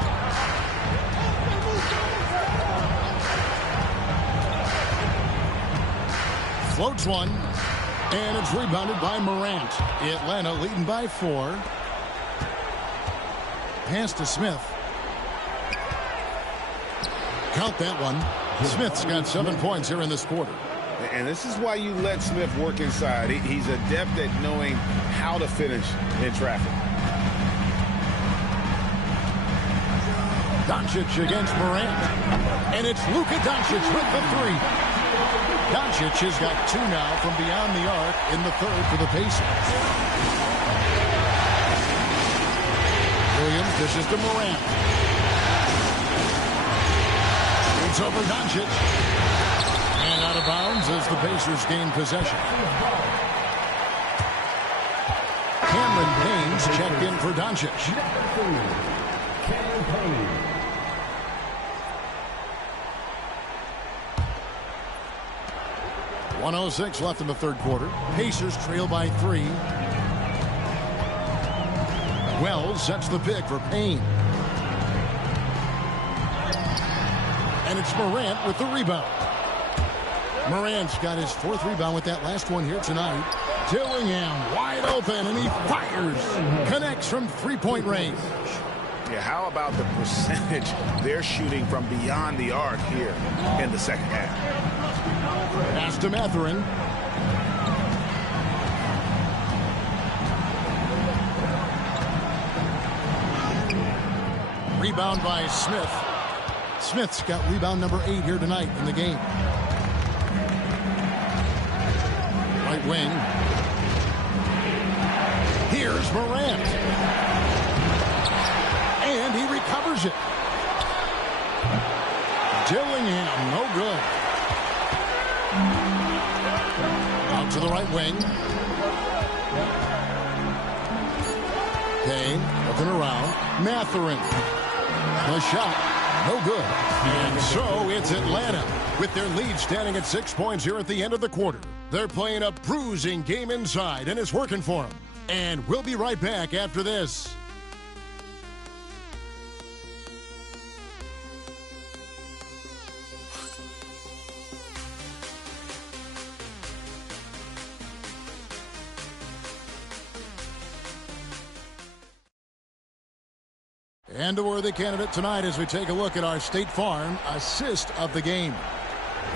Floats one. And it's rebounded by Morant. Atlanta leading by 4. Pass to Smith. Count that one. Smith's got 7 points here in this quarter. And this is why you let Smith work inside. He's adept at knowing how to finish in traffic. Doncic against Morant. And it's Luka Doncic with the 3. Doncic has got 2 now from beyond the arc in the third for the Pacers. Williams dishes to Morant. It's over Doncic. And out of bounds as the Pacers gain possession. Cameron Payne's checked in for Doncic. Cameron Payne. .106 left in the third quarter. Pacers trail by 3. Wells sets the pick for Payne. And it's Morant with the rebound. Morant's got his 4th rebound with that last one here tonight. Dillingham wide open, and he fires. Connects from 3-point range. Yeah, how about the percentage they're shooting from beyond the arc here in the second half? Pass to Mathurin. Rebound by Smith. Smith's got rebound number 8 here tonight in the game. Right wing. Here's Morant. And he recovers it. Dillingham, no good. Out to the right wing. Payne looking around. Mathurin. The shot, no good. And so it's Atlanta with their lead standing at 6 points here at the end of the quarter. They're playing a bruising game inside, and it's working for them. And we'll be right back after this. And a worthy candidate tonight as we take a look at our State Farm assist of the game.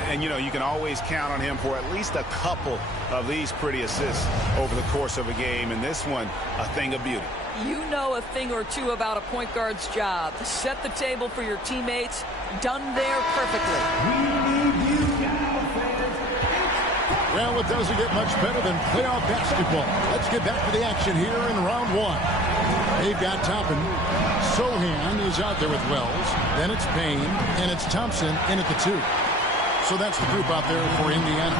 And, you know, you can always count on him for at least a couple of these pretty assists over the course of a game. And this one, a thing of beauty. You know a thing or two about a point guard's job. Set the table for your teammates. Done there perfectly. Well, it doesn't get much better than playoff basketball. Let's get back to the action here in round one. They've got Toppin. Sohan is out there with Wells. Then it's Payne, and it's Thompson in at the 2. So that's the group out there for Indiana.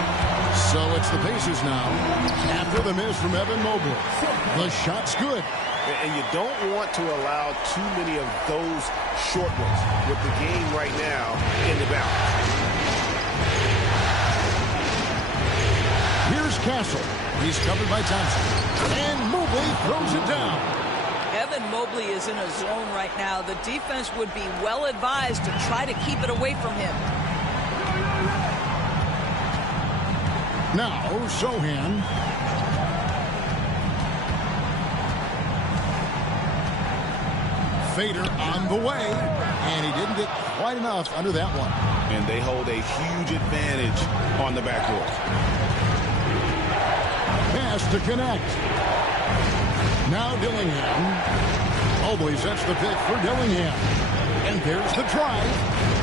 So it's the Pacers now. After the miss from Evan Mobley. The shot's good. And you don't want to allow too many of those short ones with the game right now in the balance. Here's Castle. He's covered by Thompson. And Mobley throws it down. Evan Mobley is in a zone right now. The defense would be well advised to try to keep it away from him. Now, Sohan. Fader on the way. And he didn't get quite enough under that one. And they hold a huge advantage on the backcourt. Pass to connect. Now Dillingham. Mobley sets the pick for Dillingham. And there's the drive.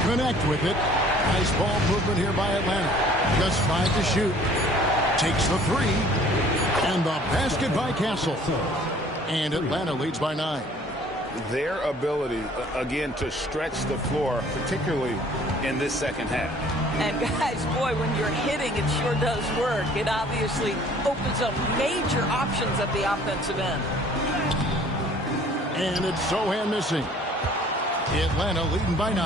Connect with it. Nice ball movement here by Atlanta. Just 5 to shoot. Takes the 3. And the basket by Castle. And Atlanta leads by 9. Their ability, again, to stretch the floor, particularly in this second half. And guys, boy, when you're hitting, it sure does work. It obviously opens up major options at the offensive end. And it's Sohan missing. Atlanta leading by 9.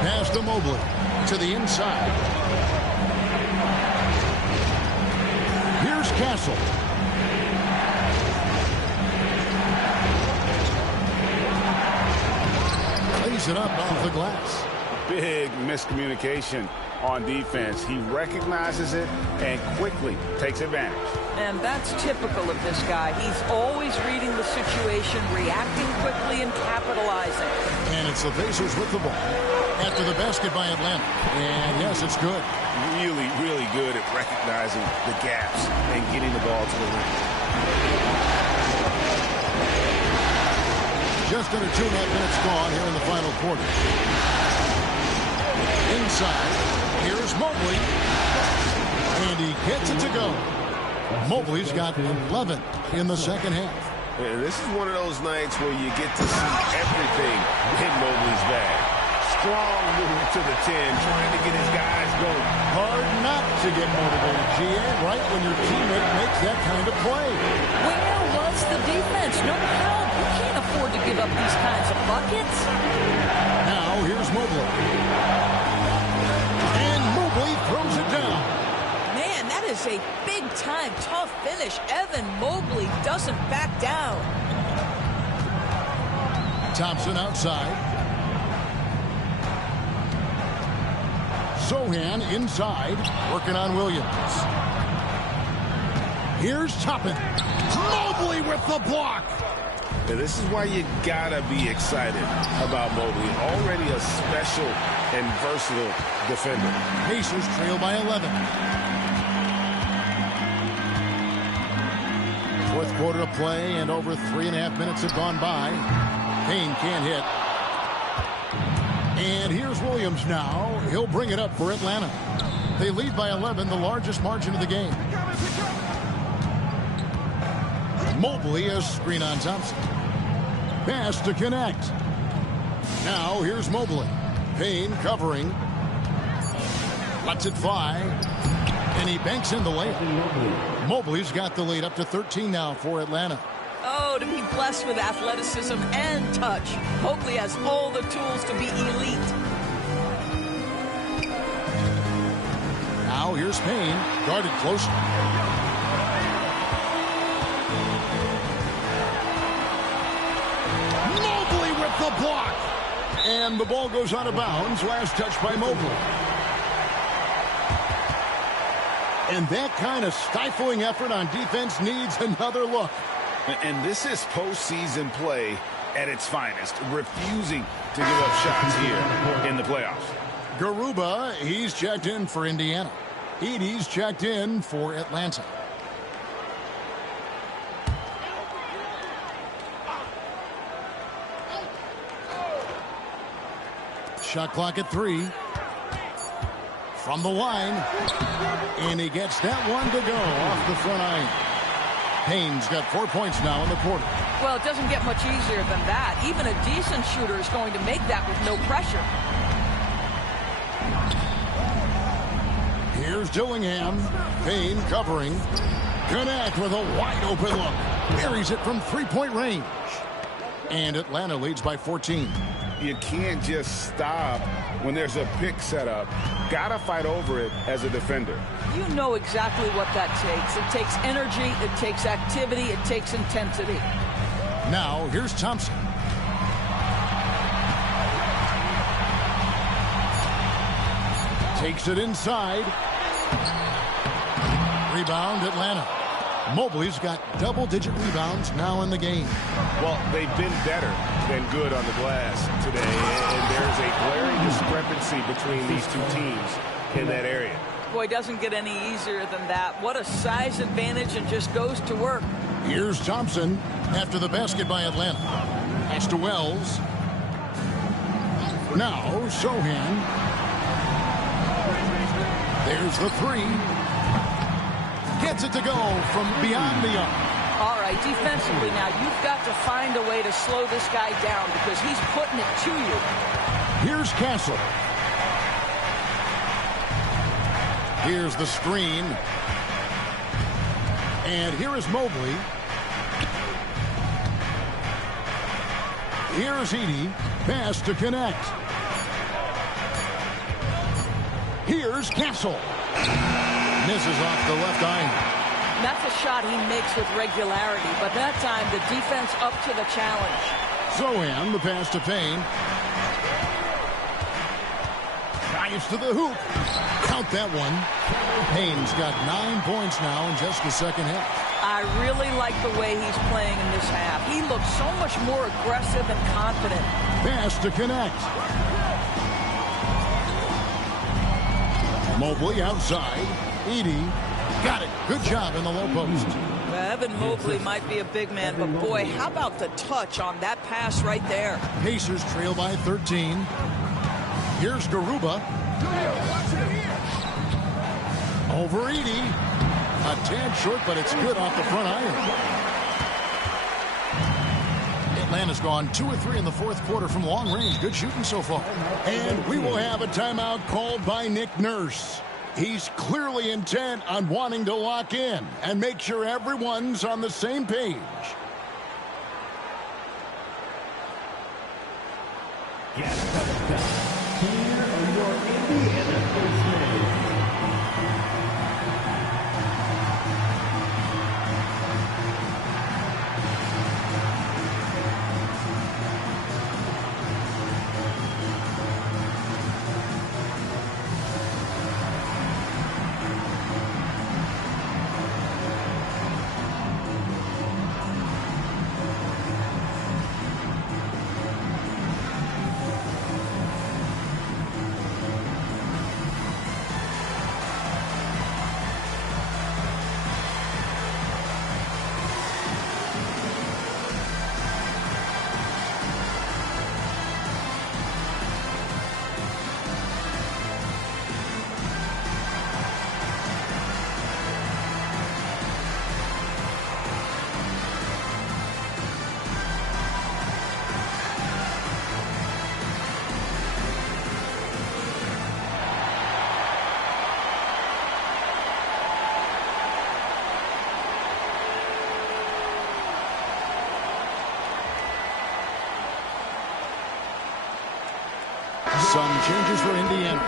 Pass to Mobley. To the inside. Here's Castle. Lays it up off the glass. Big miscommunication on defense. He recognizes it and quickly takes advantage. And that's typical of this guy. He's always reading the situation, reacting quickly, and capitalizing. And it's the Pacers with the ball. After the basket by Atlanta. And yes, it's good. Really, really good at recognizing the gaps and getting the ball to the rim. Just under 2.5 minutes gone here in the final quarter. Inside, here's Mobley. And he gets it to go. Mobley's got 11 in the second half. And this is one of those nights where you get to see everything in Mobley's bag. Strong move to the 10, trying to get his guys going. Hard not to get motivated, GA, right when your teammate makes that kind of play. Where was the defense? No help. You can't afford to give up these kinds of buckets. Now here's Mobley. And Mobley throws it down. Man, that is a big-time tough finish. Evan Mobley doesn't back down. Thompson outside. Sohan inside, working on Williams. Here's Toppin. Mobley with the block. And this is why you gotta be excited about Mobley. Already a special and versatile defender. Pacers trail by 11. Fourth quarter of play, and over 3.5 minutes have gone by. Payne can't hit. And here's Williams now. He'll bring it up for Atlanta. They lead by 11, the largest margin of the game. Mobley a screen on Thompson. Pass to connect. Now here's Mobley. Payne covering. Lets it fly. And he banks in the layup. Mobley's got the lead up to 13 now for Atlanta. Oh, to be blessed with athleticism and touch. Mobley has all the tools to be elite. Now here's Payne, guarded closely. Mobley with the block. And the ball goes out of bounds. Last touch by Mobley. And that kind of stifling effort on defense needs another look. And this is postseason play at its finest, refusing to give up shots here in the playoffs. Garuba, he's checked in for Indiana. Edey's checked in for Atlanta. Shot clock at 3. From the line. And he gets that one to go off the front iron. Payne's got 4 points now in the quarter. Well, it doesn't get much easier than that. Even a decent shooter is going to make that with no pressure. Here's Dillingham. Payne covering. Connect with a wide open look. Buries it from three-point range. And Atlanta leads by 14. You can't just stop when there's a pick set up. Gotta fight over it as a defender. You know exactly what that takes. It takes energy, it takes activity, it takes intensity. Now, here's Thompson. Takes it inside. Rebound, Atlanta. Mobley's got double-digit rebounds now in the game. Well, they've been better than good on the glass today, and there's a glaring discrepancy between these two teams in that area. Boy, doesn't get any easier than that. What a size advantage, and just goes to work. Here's Thompson after the basket by Atlanta. Pass to Wells. Now, Sohan. There's the 3. Gets it to go from beyond the arc. All right, defensively now, you've got to find a way to slow this guy down because he's putting it to you. Here's Castle. Here's the screen. And here is Mobley. Here's Edey. Pass to connect. Here's Castle. Misses off the left iron. That's a shot he makes with regularity, but that time the defense up to the challenge. Sohan, the pass to Payne. Drives to the hoop. Count that one. Payne's got 9 points now in just the second half. I really like the way he's playing in this half. He looks so much more aggressive and confident. Pass to connect. Mobley outside. Edey got it. Good job in the low post. Evan Mobley might be a big man, but boy, how about the touch on that pass right there? Pacers trail by 13. Here's Garuba. Over Edey. A tad short, but it's good off the front iron. Atlanta's gone 2 of 3 in the fourth quarter from long range. Good shooting so far. And we will have a timeout called by Nick Nurse. He's clearly intent on wanting to lock in and make sure everyone's on the same page. Here are your Indiana Pacers. Some changes for Indiana.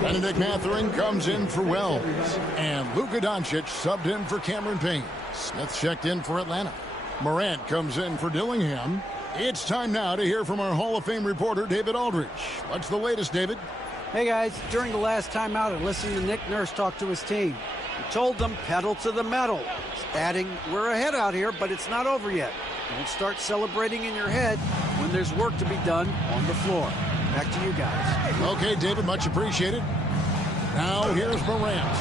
Benedict Mathurin comes in for Wells. And Luka Doncic subbed in for Cameron Payne. Smith checked in for Atlanta. Morant comes in for Dillingham. It's time now to hear from our Hall of Fame reporter, David Aldridge. What's the latest, David? Hey, guys. During the last timeout, I listened to Nick Nurse talk to his team. He told them pedal to the metal, adding, we're ahead out here, but it's not over yet. Don't start celebrating in your head. when there's work to be done on the floor. Back to you guys. Okay, David, much appreciated. Now here's Morant.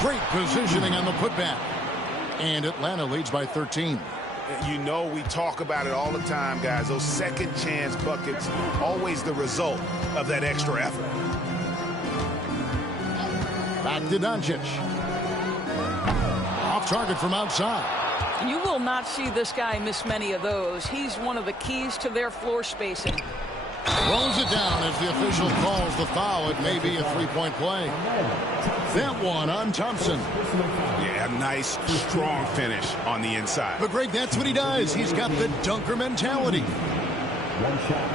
Great positioning on the putback. And Atlanta leads by 13. You know, we talk about it all the time, guys. Those second chance buckets, always the result of that extra effort. Back to Doncic. Off target from outside. You will not see this guy miss many of those. He's one of the keys to their floor spacing. Throws it down as the official calls the foul. It may be a three-point play. That one on Thompson. Yeah, nice, strong finish on the inside. But, Greg, that's what he does. He's got the dunker mentality. One shot.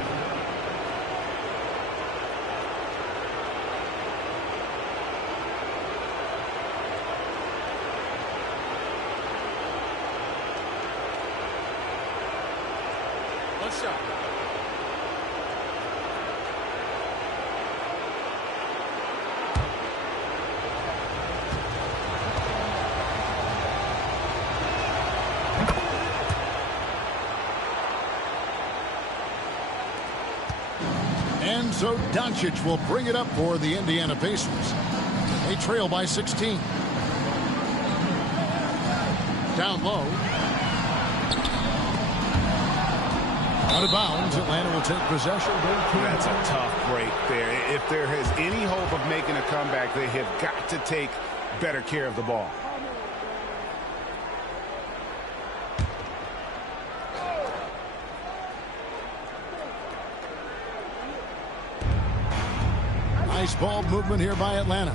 One shot. And so Doncic will bring it up for the Indiana Pacers. They trail by 16. Down low. Out of bounds. Atlanta will take possession. That's a tough break there. If there is any hope of making a comeback, they have got to take better care of the ball. Nice ball movement here by Atlanta.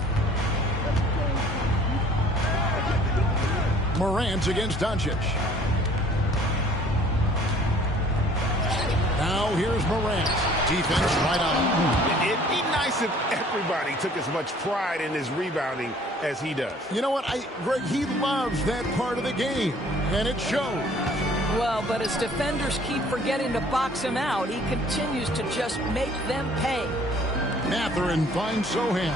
Morant against Doncic. Now here's Morant. Defense right on. It'd be nice if everybody took as much pride in his rebounding as he does. You know what, Greg, he loves that part of the game, and it shows. Well, but as defenders keep forgetting to box him out, he continues to just make them pay. Mathurin finds Sohan.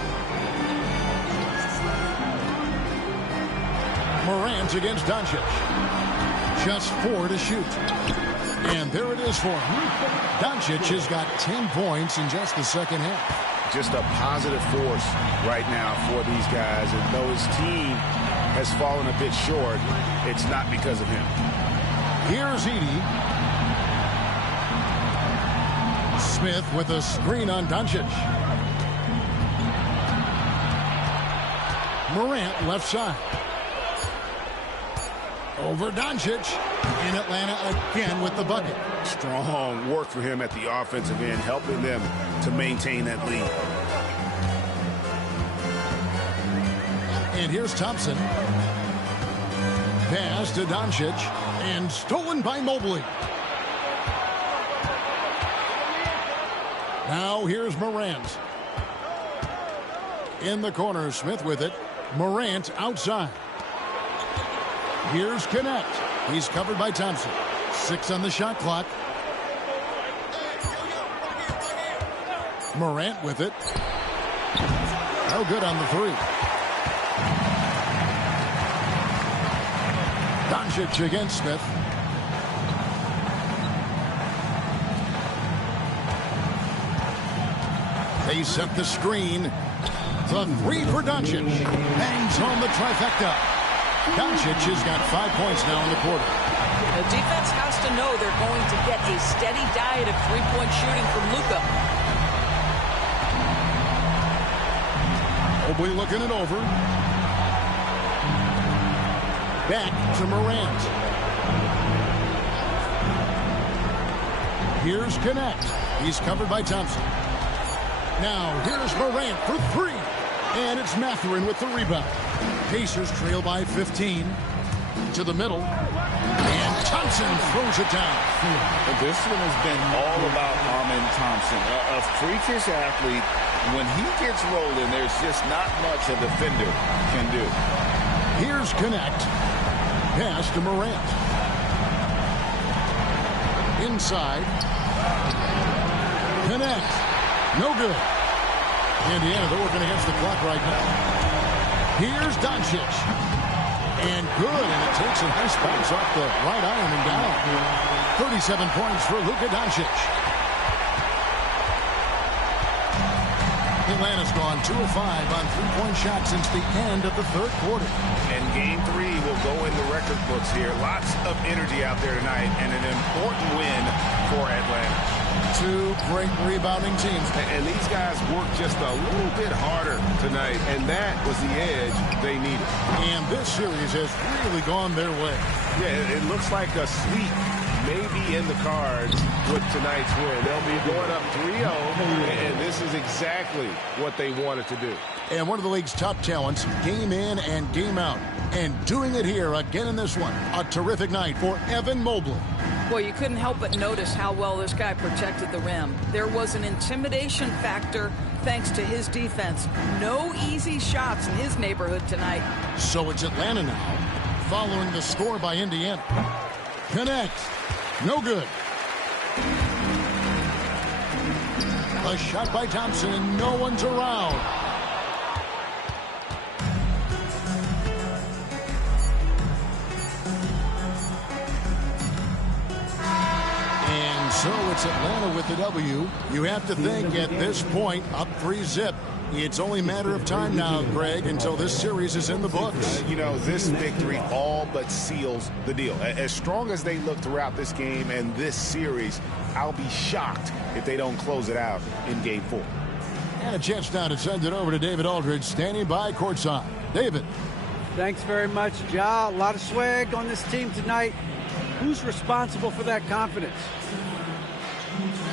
Morant against Doncic. Just 4 to shoot. And there it is for him. Doncic has got 10 points in just the second half. Just a positive force right now for these guys. And though his team has fallen a bit short, it's not because of him. Here's Edey. Smith with a screen on Doncic. Morant left side. Over Doncic. In Atlanta again with the bucket. Strong work for him at the offensive end, helping them to maintain that lead. And here's Thompson. Pass to Doncic. And stolen by Mobley. Now here's Morant. In the corner, Smith with it. Morant outside. Here's Connect. He's covered by Thompson. 6 on the shot clock. Morant with it. No good on the 3. Doncic against Smith. They set the screen. The 3 for Doncic. Bangs home the trifecta. Doncic has got 5 points now in the quarter. The defense has to know they're going to get a steady diet of three-point shooting from Luka. Mobley looking it over. Back to Morant. Here's Connect. He's covered by Thompson. Now here's Morant for 3. And it's Mathurin with the rebound. Pacers trail by 15. To the middle. And Thompson throws it down. This one has been all about Amen Thompson. A freakish athlete. When he gets rolling, there's just not much a defender can do. Here's Connect. Pass to Morant. Inside. Connect. No good. Indiana, they're working against the clock right now. Here's Doncic. And good, and it takes a nice bounce off the right iron and down. 37 points for Luka Doncic. Atlanta's gone 2 of 5 on three-point shots since the end of the third quarter. And game 3 will go in the record books here. Lots of energy out there tonight, and an important win for Atlanta. Two great rebounding teams. And these guys worked just a little bit harder tonight, and that was the edge they needed. And this series has really gone their way. Yeah, it looks like a sweep maybe in the cards with tonight's win. They'll be going up 3-0, and this is exactly what they wanted to do. And one of the league's top talents, game in and game out. And doing it here again in this one. A terrific night for Evan Mobley. Well, you couldn't help but notice how well this guy protected the rim. There was an intimidation factor thanks to his defense. No easy shots in his neighborhood tonight. So it's Atlanta now, following the score by Indiana. Connect. No good. A shot by Thompson, and no one's around. And so it's Atlanta with the W. You have to think at this point, up 3-0. It's only a matter of time now, Greg, until this series is in the books. You know, this victory all but seals the deal. As strong as they look throughout this game and this series, I'll be shocked if they don't close it out in Game 4. And a chance now to send it over to David Aldridge, standing by courtside. David. Thanks very much, Ja. A lot of swag on this team tonight. Who's responsible for that confidence?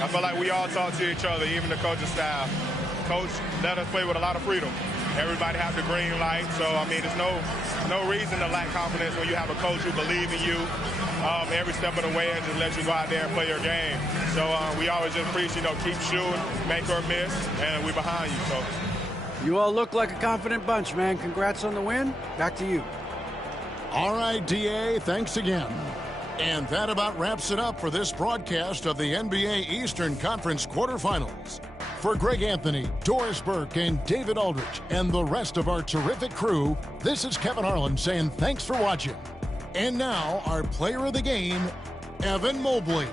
I feel like we all talk to each other, even the coaching staff. Coach let us play with a lot of freedom. Everybody have the green light, so I mean, there's no reason to lack confidence when you have a coach who believes in you every step of the way and just let you go out there and play your game. So we always just preach, you know, keep shooting, make or miss, and we're behind you. So you all look like a confident bunch, man. Congrats on the win. Back to you. All right, DA, thanks again. And that about wraps it up for this broadcast of the NBA Eastern Conference quarterfinals. For Greg Anthony, Doris Burke, and David Aldridge, and the rest of our terrific crew, this is Kevin Harlan saying thanks for watching. And now, our player of the game, Evan Mobley.